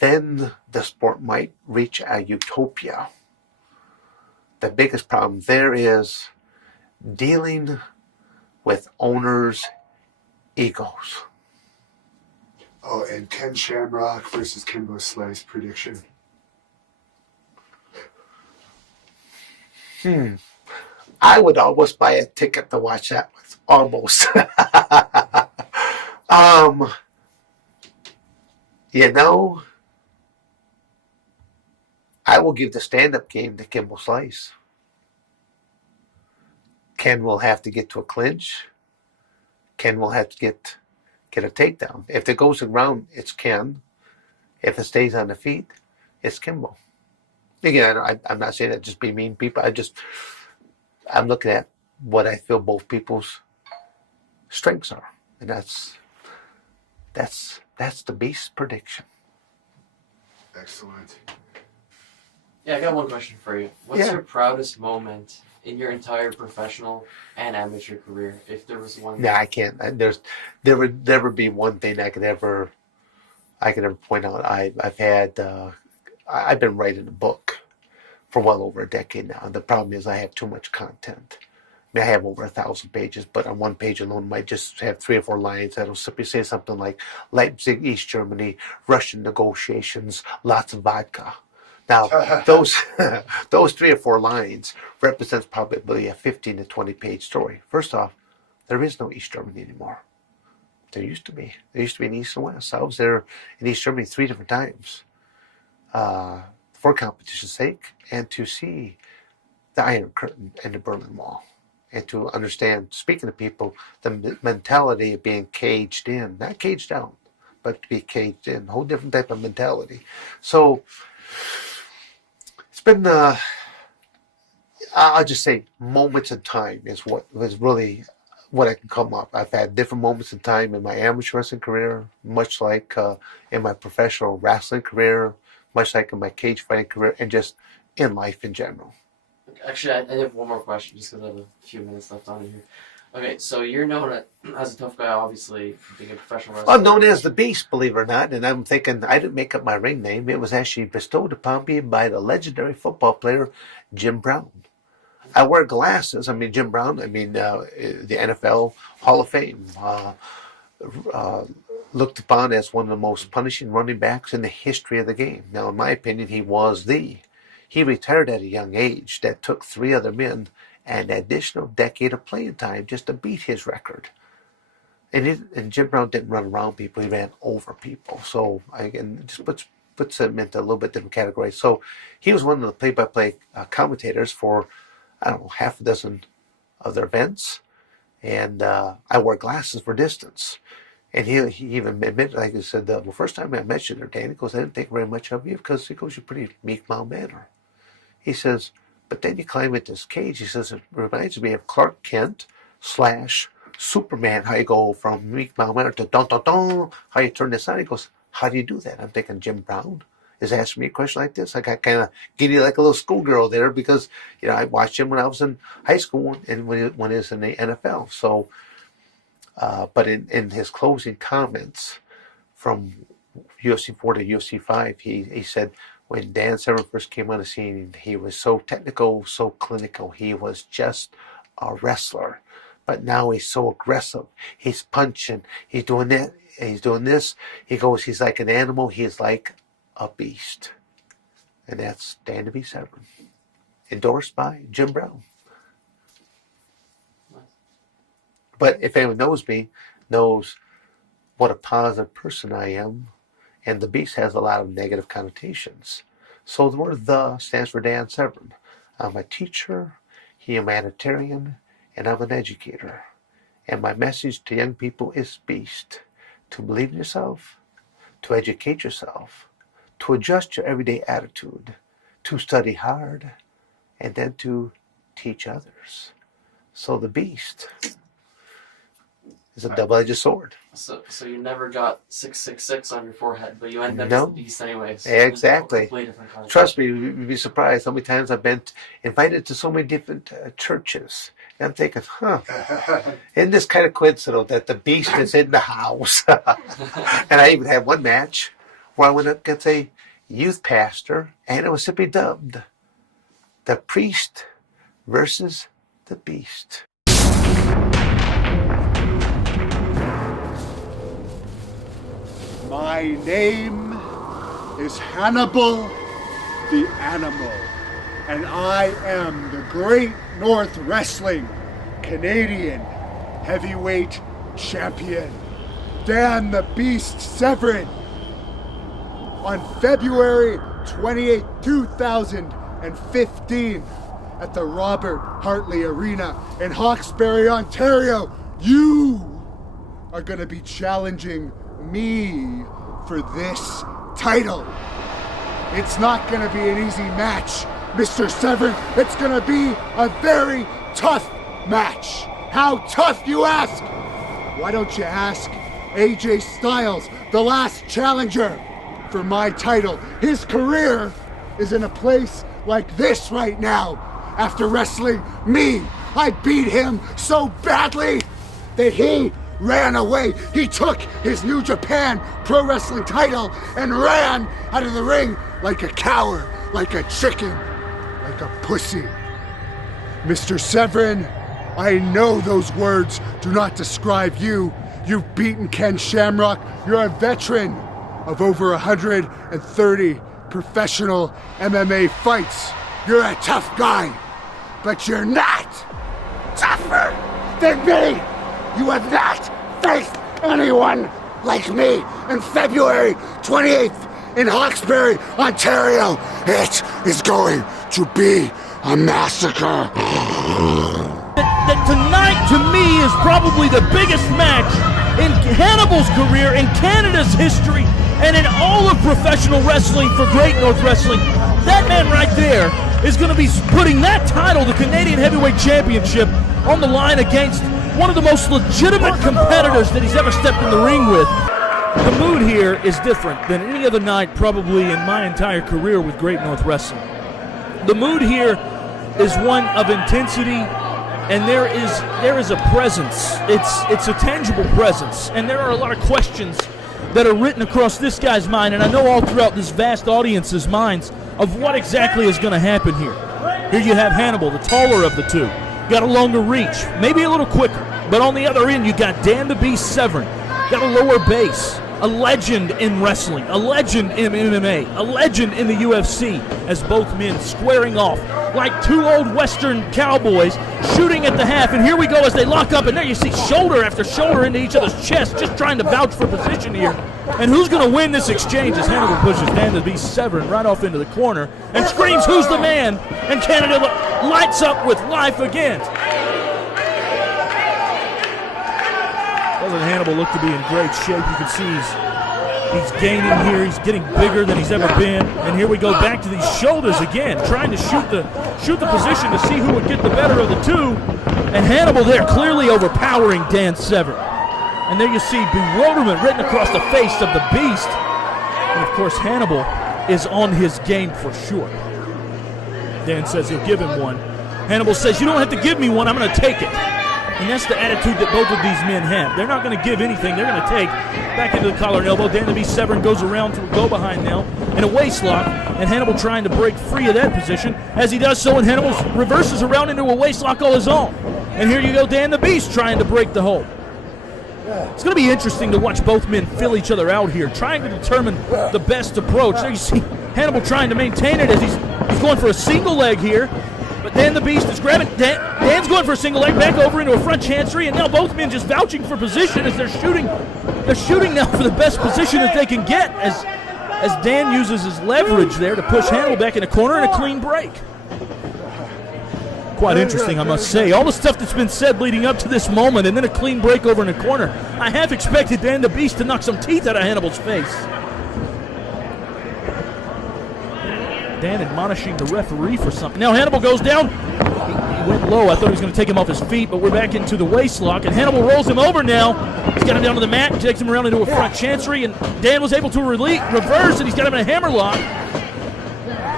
Then the sport might reach a utopia. The biggest problem there is dealing with owners' egos. Oh, and Ken Shamrock versus Kimbo Slice prediction. I would almost buy a ticket to watch that one. Almost. You know, I will give the stand-up game to Kimbo Slice. Ken will have to get to a clinch. Ken will have to get a takedown. If it goes around, it's Ken. If it stays on the feet, it's Kimbo. Again, I'm not saying that just be mean people. I'm looking at what I feel both people's strengths are, and that's the beast prediction. Excellent. Yeah, I got one question for you. What's your proudest moment in your entire professional and amateur career, if there was one? Yeah, I can't. There would never be one thing I could ever point out. I've been writing a book for well over a decade now. The problem is I have too much content. I have over 1,000 pages, but on one page alone, I might just have 3 or 4 lines that'll simply say something like Leipzig, East Germany, Russian negotiations, lots of vodka. Now, those 3 or 4 lines represents probably a 15 to 20 page story. First off, there is no East Germany anymore. There used to be. There used to be an East and West. I was there in East Germany 3 different times for competition's sake, and to see the Iron Curtain and the Berlin Wall, and to understand, speaking to people, the mentality of being caged in, not caged out, but to be caged in, a whole different type of mentality. So it's been, I'll just say, moments in time is what was really what I can come up. I've had different moments in time in my amateur wrestling career, much like in my professional wrestling career, much like in my cage fighting career, and just in life in general. Actually, I have one more question, just because I have a few minutes left on here. Okay, so you're known as a tough guy, obviously, being a professional wrestler. I'm known as the Beast, believe it or not, and I'm thinking I didn't make up my ring name. It was actually bestowed upon me by the legendary football player Jim Brown. I wear glasses. I mean, Jim Brown, the NFL Hall of Fame, looked upon as one of the most punishing running backs in the history of the game. Now, in my opinion, he was He retired at a young age. That took 3 other men an additional decade of playing time just to beat his record. And Jim Brown didn't run around people, he ran over people. So again, just puts him into a little bit different category. So he was one of the play-by-play commentators for, I don't know, half a dozen of their events. And I wore glasses for distance. And he even admitted, like he said, well, first time I met you there, Dan, he goes, I didn't think very much of you because he goes, you're pretty meek, mild manner. He says, but then you climb into this cage. He says, it reminds me of Clark Kent / Superman, how you go from meek, mild manner to dun-dun-dun, how you turn this on. He goes, how do you do that? I'm thinking Jim Brown is asking me a question like this. I got kind of giddy like a little schoolgirl there because, I watched him when I was in high school and when he was in the NFL. So, but in his closing comments from UFC 4 to UFC 5, he said, when Dan Severn first came on the scene, he was so technical, so clinical. He was just a wrestler. But now he's so aggressive. He's punching. He's doing that. He's doing this. He goes, he's like an animal. He's like a beast. And that's Dan Severn. Endorsed by Jim Brown. But if anyone knows me, knows what a positive person I am. And the beast has a lot of negative connotations. So the word "the" stands for Dan Severn. I'm a teacher, humanitarian, and I'm an educator. And my message to young people is beast. To believe in yourself, to educate yourself, to adjust your everyday attitude, to study hard, and then to teach others. So the beast is a double-edged sword. So you never got 666 on your forehead, but you ended up as the beast anyways. Exactly. Trust me, you'd be surprised how many times I've been invited to so many different churches. And I'm thinking, isn't this kind of coincidental that the beast is in the house? And I even had one match where I went up against a youth pastor, and it was simply dubbed The Priest versus the Beast. My name is Hannibal the Animal, and I am the Great North Wrestling Canadian Heavyweight Champion, Dan the Beast Severn. On February 28, 2015, at the Robert Hartley Arena in Hawkesbury, Ontario, you are going to be challenging me for this title. It's not going to be an easy match, Mr. Severn. It's going to be a very tough match. How tough, you ask? Why don't you ask AJ Styles, the last challenger for my title? His career is in a place like this right now. After wrestling me, I beat him so badly that he ran away. He took his New Japan Pro Wrestling title and ran out of the ring like a coward, like a chicken, like a pussy. Mr. Severn, I know those words do not describe you. You've beaten Ken Shamrock. You're a veteran of over 130 professional MMA fights. You're a tough guy, but you're not tougher than me. You have not faced anyone like me. In February 28th in Hawkesbury, Ontario, it is going to be a massacre. That tonight, to me, is probably the biggest match in Hannibal's career, in Canada's history, and in all of professional wrestling for Great North Wrestling. That man right there is going to be putting that title, the Canadian Heavyweight Championship, on the line against one of the most legitimate competitors that he's ever stepped in the ring with. The mood here is different than any other night probably in my entire career with Great North Wrestling. The mood here is one of intensity, and there is a presence. It's a tangible presence, and there are a lot of questions that are written across this guy's mind, and I know all throughout this vast audience's minds of what exactly is going to happen here. Here you have Hannibal, the taller of the two, got a longer reach, maybe a little quicker, but on the other end you got Dan the Beast Severn, got a lower base, a legend in wrestling, a legend in MMA, a legend in the UFC, as both men squaring off like two old Western cowboys shooting at the half. And here we go as they lock up, and there you see shoulder after shoulder into each other's chest, just trying to vouch for position here. And who's going to win this exchange as Hannibal pushes Dan the Beast Severn right off into the corner and screams, "Who's the man?" And Canada lights up with life again. Doesn't Hannibal look to be in great shape? You can see he's gaining here. He's getting bigger than he's ever been. And here we go back to these shoulders again, trying to shoot the position to see who would get the better of the two. And Hannibal there clearly overpowering Dan Severn. And there you see bewilderment written across the face of the Beast. And of course Hannibal is on his game for sure. Dan says he'll give him one. Hannibal says, "You don't have to give me one, I'm going to take it." And that's the attitude that both of these men have. They're not going to give anything. They're going to take back into the collar and elbow. Dan the Beast Severn goes around to a go-behind now in a waist lock, and Hannibal trying to break free of that position. As he does so, and Hannibal reverses around into a waist lock all his own. And here you go, Dan the Beast trying to break the hold. It's going to be interesting to watch both men fill each other out here, trying to determine the best approach. There you see Hannibal trying to maintain it as he's going for a single leg here. But Dan the Beast is grabbing. Dan's going for a single leg back over into a front chancery, and now both men just vouching for position as they're shooting. They're shooting now for the best position that they can get as Dan uses his leverage there to push Hannibal back in the corner and a clean break. Quite interesting, I must say. All the stuff that's been said leading up to this moment, and then a clean break over in the corner. I have expected Dan the Beast to knock some teeth out of Hannibal's face. Dan admonishing the referee for something. Now Hannibal goes down. He went low. I thought he was going to take him off his feet, but we're back into the waist lock, and Hannibal rolls him over now. He's got him down to the mat, takes him around into a front chancery, and Dan was able to reverse, and he's got him in a hammer lock.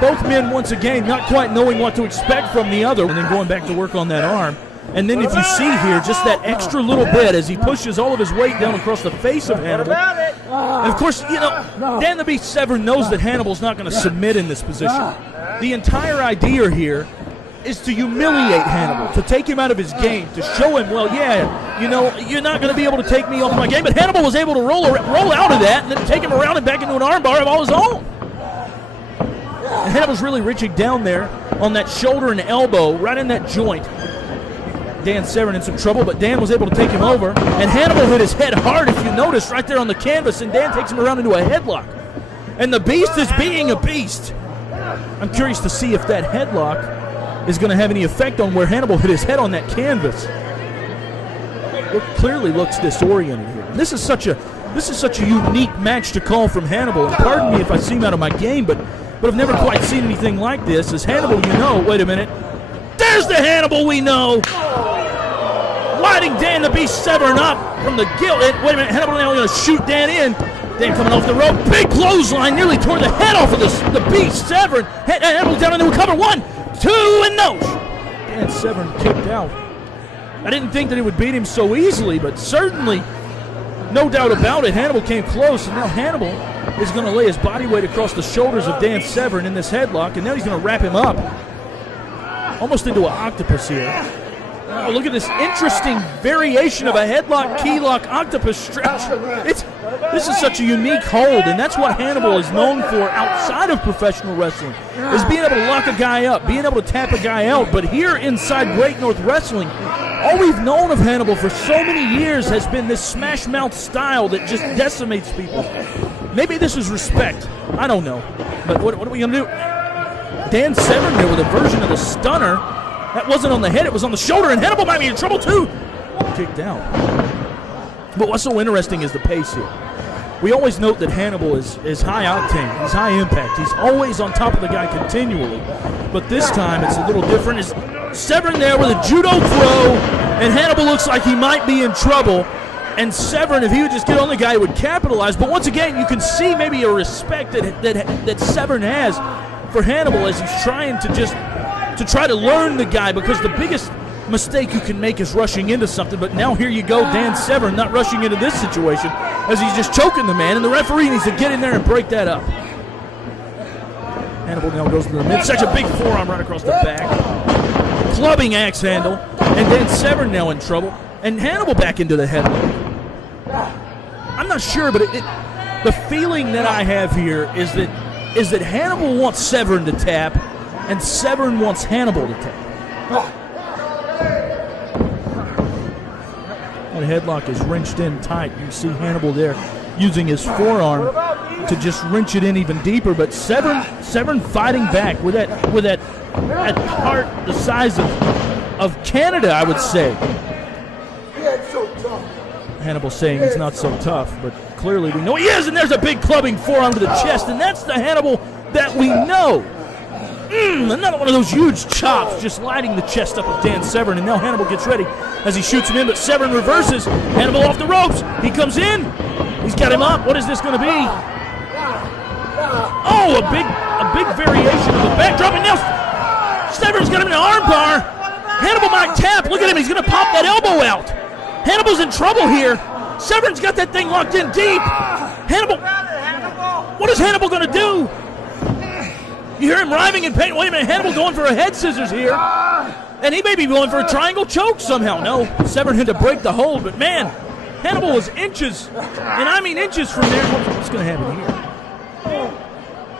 Both men, once again, not quite knowing what to expect from the other, and then going back to work on that arm. And then if you see here, just that extra little bit as he pushes all of his weight down across the face of Hannibal. And of course, you know, Dan the Beast Severn knows that Hannibal's not going to submit in this position. The entire idea here is to humiliate Hannibal, to take him out of his game, to show him, well, yeah, you know, you're not going to be able to take me off my game. But Hannibal was able to roll out of that and then take him around and back into an armbar of all his own. And Hannibal's really reaching down there on that shoulder and elbow, right in that joint. Dan Severn in some trouble, but Dan was able to take him over. And Hannibal hit his head hard, if you notice, right there on the canvas, and Dan takes him around into a headlock. And the Beast is being a beast. I'm curious to see if that headlock is going to have any effect on where Hannibal hit his head on that canvas. It clearly looks disoriented here. And this is such a unique match to call from Hannibal. And pardon me if I seem out of my game, but I've never quite seen anything like this. As Hannibal, you know, wait a minute. There's the Hannibal we know! Lighting Dan the Beast Severn up from the gill. Wait a minute, Hannibal now going to shoot Dan in. Dan coming off the rope. Big clothesline, nearly tore the head off of the Beast Severn. Hannibal down into a cover. 1, 2, and no! Dan Severn kicked out. I didn't think that he would beat him so easily, but certainly, no doubt about it, Hannibal came close, and now Hannibal is going to lay his body weight across the shoulders of Dan Severn in this headlock, and now he's going to wrap him up. Almost into an octopus here. Oh, look at this interesting variation of a headlock, keylock, octopus stretch. This is such a unique hold, and that's what Hannibal is known for outside of professional wrestling, is being able to lock a guy up, being able to tap a guy out. But here inside Great North Wrestling, all we've known of Hannibal for so many years has been this smash mouth style that just decimates people. Maybe this is respect. I don't know. But what are we going to do? Dan Severn there with a version of the stunner. That wasn't on the head, it was on the shoulder, and Hannibal might be in trouble too. Kicked out. But what's so interesting is the pace here. We always note that Hannibal is high octane, he's high impact, he's always on top of the guy continually. But this time it's a little different. It's Severn there with a judo throw, And Hannibal looks like he might be in trouble. And Severn, if he would just get on the guy, would capitalize. But once again, you can see maybe a respect that Severn has for Hannibal as he's trying to try to learn the guy, because the biggest mistake you can make is rushing into something. But now here you go, Dan Severn not rushing into this situation as he's just choking the man, and the referee needs to get in there and break that up. Hannibal now goes to the midsection, big forearm right across the back, clubbing axe handle, and Dan Severn now in trouble, and Hannibal back into the headlock. I'm not sure, but the feeling that I have here is that Hannibal wants Severn to tap, and Severn wants Hannibal to tap. That headlock is wrenched in tight. You see Hannibal there using his forearm to just wrench it in even deeper, but Severn fighting back with that heart the size of Canada, I would say. Hannibal saying he's not so tough, but clearly we know he is, and there's a big clubbing forearm to the chest, and that's the Hannibal that we know. Another one of those huge chops just lighting the chest up of Dan Severn, and now Hannibal gets ready as he shoots him in, but Severn reverses. Hannibal off the ropes. He comes in. He's got him up. What is this going to be? Oh, a big variation of the backdrop, and now Severn's got him in an arm bar. Hannibal might tap. Look at him. He's going to pop that elbow out. Hannibal's in trouble here. Severn's got that thing locked in deep. Hannibal. What is Hannibal going to do? You hear him writhing in pain. Wait a minute, Hannibal going for a head scissors here. And he may be going for a triangle choke somehow. No, Severn had to break the hold, but man, Hannibal was inches, and I mean inches from there. What's going to happen here?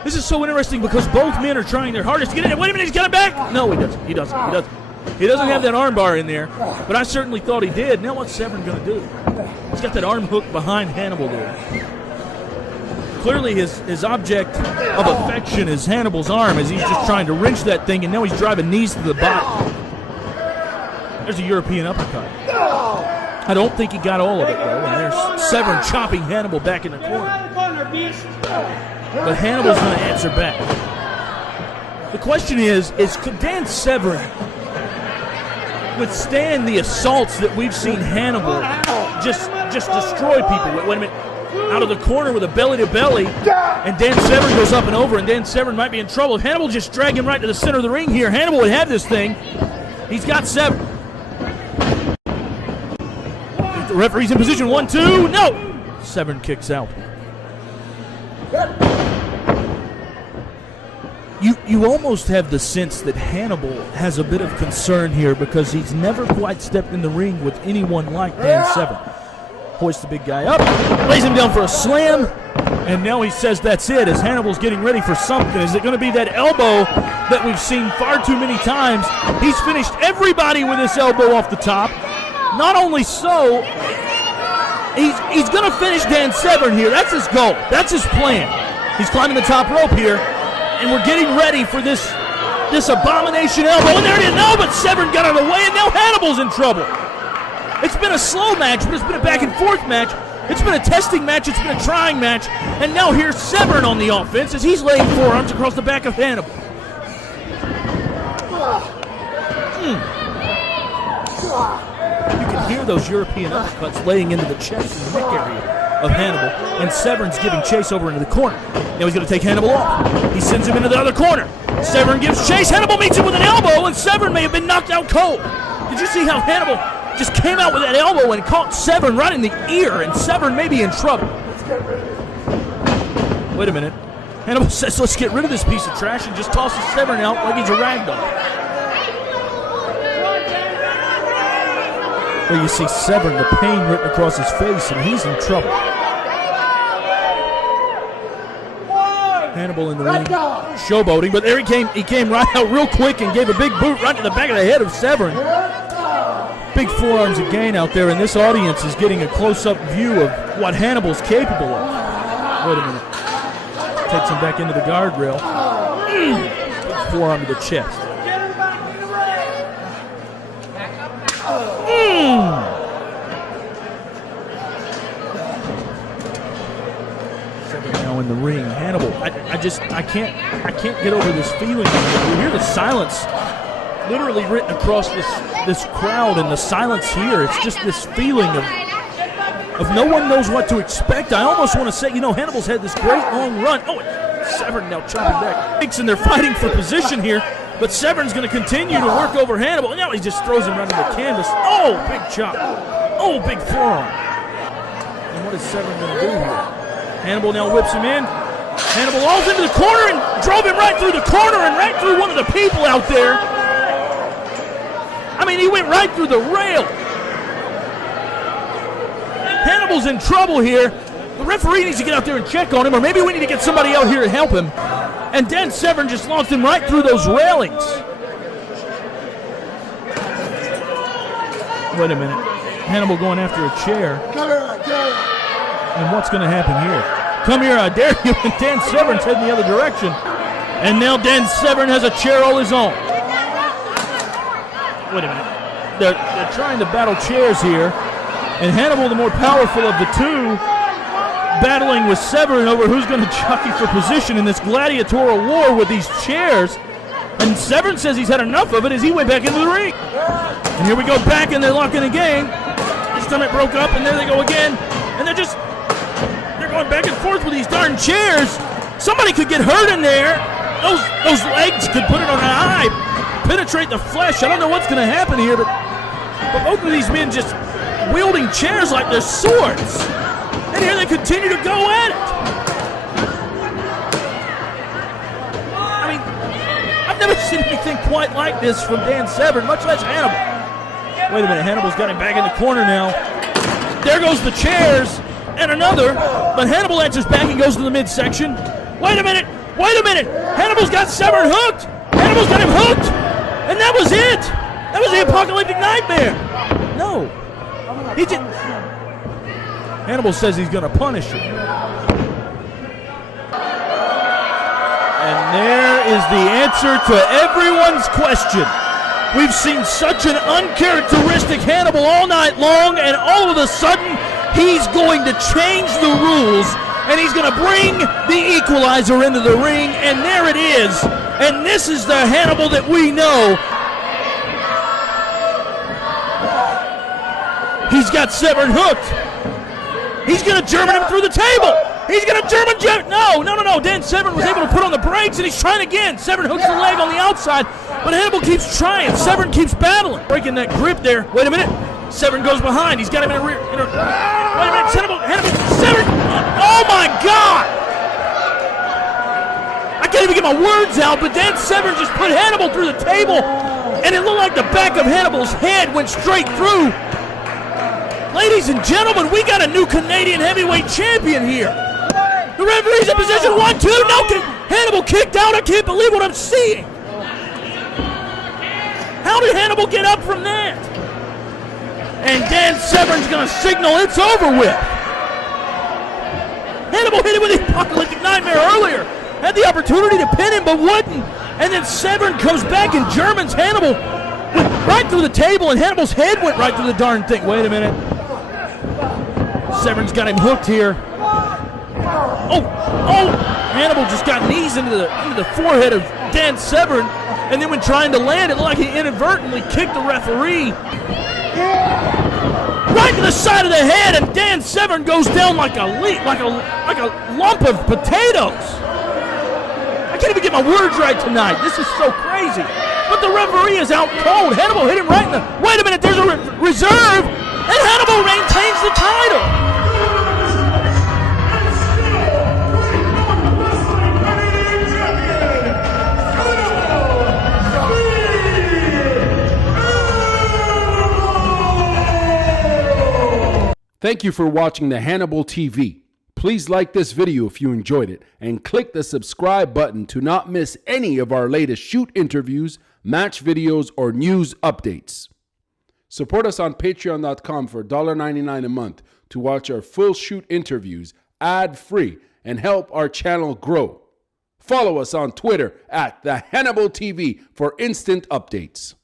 This is so interesting because both men are trying their hardest to get in. Wait a minute, he's got him back? No, he doesn't. He doesn't have that arm bar in there, but I certainly thought he did. Now what's Severn going to do? He's got that arm hook behind Hannibal there. Clearly his object of affection is Hannibal's arm as he's just trying to wrench that thing, and now he's driving knees to the body. There's a European uppercut. I don't think he got all of it, though, and there's Severn chopping Hannibal back in the corner. But Hannibal's going to answer back. The question is could Dan Severn withstand the assaults that we've seen Hannibal just destroy people? Wait a minute. Out of the corner with a belly-to-belly, and Dan Severn goes up and over, and Dan Severn might be in trouble. Hannibal just dragged him right to the center of the ring here. Hannibal would have this thing. He's got Severn. The referee's in position. 1-2. No! Severn kicks out. You almost have the sense that Hannibal has a bit of concern here because he's never quite stepped in the ring with anyone like Dan Severn. Hoists the big guy up, lays him down for a slam, and now he says that's it as Hannibal's getting ready for something. Is it going to be that elbow that we've seen far too many times? He's finished everybody with this elbow off the top. Not only so, he's going to finish Dan Severn here. That's his goal. That's his plan. He's climbing the top rope here, and we're getting ready for this abomination elbow. And there it is. No, but Severn got out of the way, and now Hannibal's in trouble. It's been a slow match, but it's been a back-and-forth match. It's been a testing match. It's been a trying match. And now here's Severn on the offense as he's laying forearms across the back of Hannibal. You can hear those European uppercuts laying into the chest and neck area of Hannibal. And Severn's giving chase over into the corner. Now he's going to take Hannibal off. He sends him into the other corner. Severn gives chase. Hannibal meets him with an elbow, and Severn may have been knocked out cold. Did you see how Hannibal just came out with that elbow and caught Severn right in the ear, and Severn may be in trouble. Wait a minute. Hannibal says, let's get rid of this piece of trash, and just tosses Severn out like he's a rag doll. There you see Severn, the pain written across his face, and he's in trouble. Hannibal in the ring, showboating, but there he came. He came right out real quick and gave a big boot right to the back of the head of Severn. Big forearms again out there, and this audience is getting a close-up view of what Hannibal's capable of. Wait a minute. Takes him back into the guardrail. Big forearm to the chest. Severn now in the ring. Hannibal, I can't get over this feeling. You hear the silence literally written across this crowd and the silence here. It's just this feeling of no one knows what to expect. I almost want to say, Hannibal's had this great long run. Oh, Severn now chopping back. And they're fighting for position here, but Severn's going to continue to work over Hannibal. Now he just throws him right on the canvas. Oh, big chop. Oh, big forearm. And what is Severn going to do here? Hannibal now whips him in. Hannibal rolls into the corner and drove him right through the corner and right through one of the people out there. I mean, he went right through the rail. Hannibal's in trouble here. The referee needs to get out there and check on him, or maybe we need to get somebody out here to help him. And Dan Severn just launched him right through those railings. Wait a minute. Hannibal going after a chair. And what's going to happen here? Come here, I dare you. And Dan Severn's heading the other direction. And now Dan Severn has a chair all his own. Wait a minute. They're trying to battle chairs here. And Hannibal, the more powerful of the two, battling with Severn over who's going to jockey for position in this gladiatorial war with these chairs. And Severn says he's had enough of it as he went back into the ring. And here we go back, and they're locking again. This time it broke up, and there they go again. And they're going back and forth with these darn chairs. Somebody could get hurt in there. Those legs could put it on an eye, penetrate the flesh. I don't know what's going to happen here, but both of these men just wielding chairs like they're swords. And here they continue to go at it. I mean, I've never seen anything quite like this from Dan Severn, much less Hannibal. Wait a minute, Hannibal's got him back in the corner now. There goes the chairs. And another, but Hannibal answers back and goes to the midsection. Wait a minute! Hannibal's got Severn hooked! Hannibal's got him hooked! And that was it! That was the apocalyptic nightmare! No. He didn't. Hannibal says he's going to punish him. And there is the answer to everyone's question. We've seen such an uncharacteristic Hannibal all night long, and all of a sudden, he's going to change the rules, and he's going to bring the equalizer into the ring, and there it is. And this is the Hannibal that we know. He's got Severn hooked. He's going to German him through the table. He's going to German. No. Dan Severn was able to put on the brakes, and he's trying again. Severn hooks the leg on the outside, but Hannibal keeps trying. Severn keeps battling. Breaking that grip there. Wait a minute. Severn goes behind. He's got him in a rear. Wait a minute. Hannibal. Severn. Oh, my God. I can't even get my words out, but Dan Severn just put Hannibal through the table, and it looked like the back of Hannibal's head went straight through. Ladies and gentlemen, we got a new Canadian heavyweight champion here. The referee's in position 1-2. No, Hannibal kicked out. I can't believe what I'm seeing. How did Hannibal get up from that? And Dan Severn's going to signal it's over with. Hannibal hit him with the apocalyptic nightmare earlier. Had the opportunity to pin him, but wouldn't. And then Severn comes back and Germans Hannibal right through the table, and Hannibal's head went right through the darn thing. Wait a minute. Severn's got him hooked here. Oh! Hannibal just got knees into the forehead of Dan Severn, and then when trying to land, it looked like he inadvertently kicked the referee right to the side of the head, and Dan Severn goes down like a lump of potatoes. I can't even get my words right tonight. This is so crazy. But the referee is out cold. Hannibal hit him right in the... Wait a minute, there's a reserve, and Hannibal maintains the title. Thank you for watching the Hannibal TV. Please like this video if you enjoyed it, and click the subscribe button to not miss any of our latest shoot interviews, match videos, or news updates. Support us on patreon.com for $1.99 a month to watch our full shoot interviews ad-free and help our channel grow. Follow us on Twitter at the Hannibal TV for instant updates.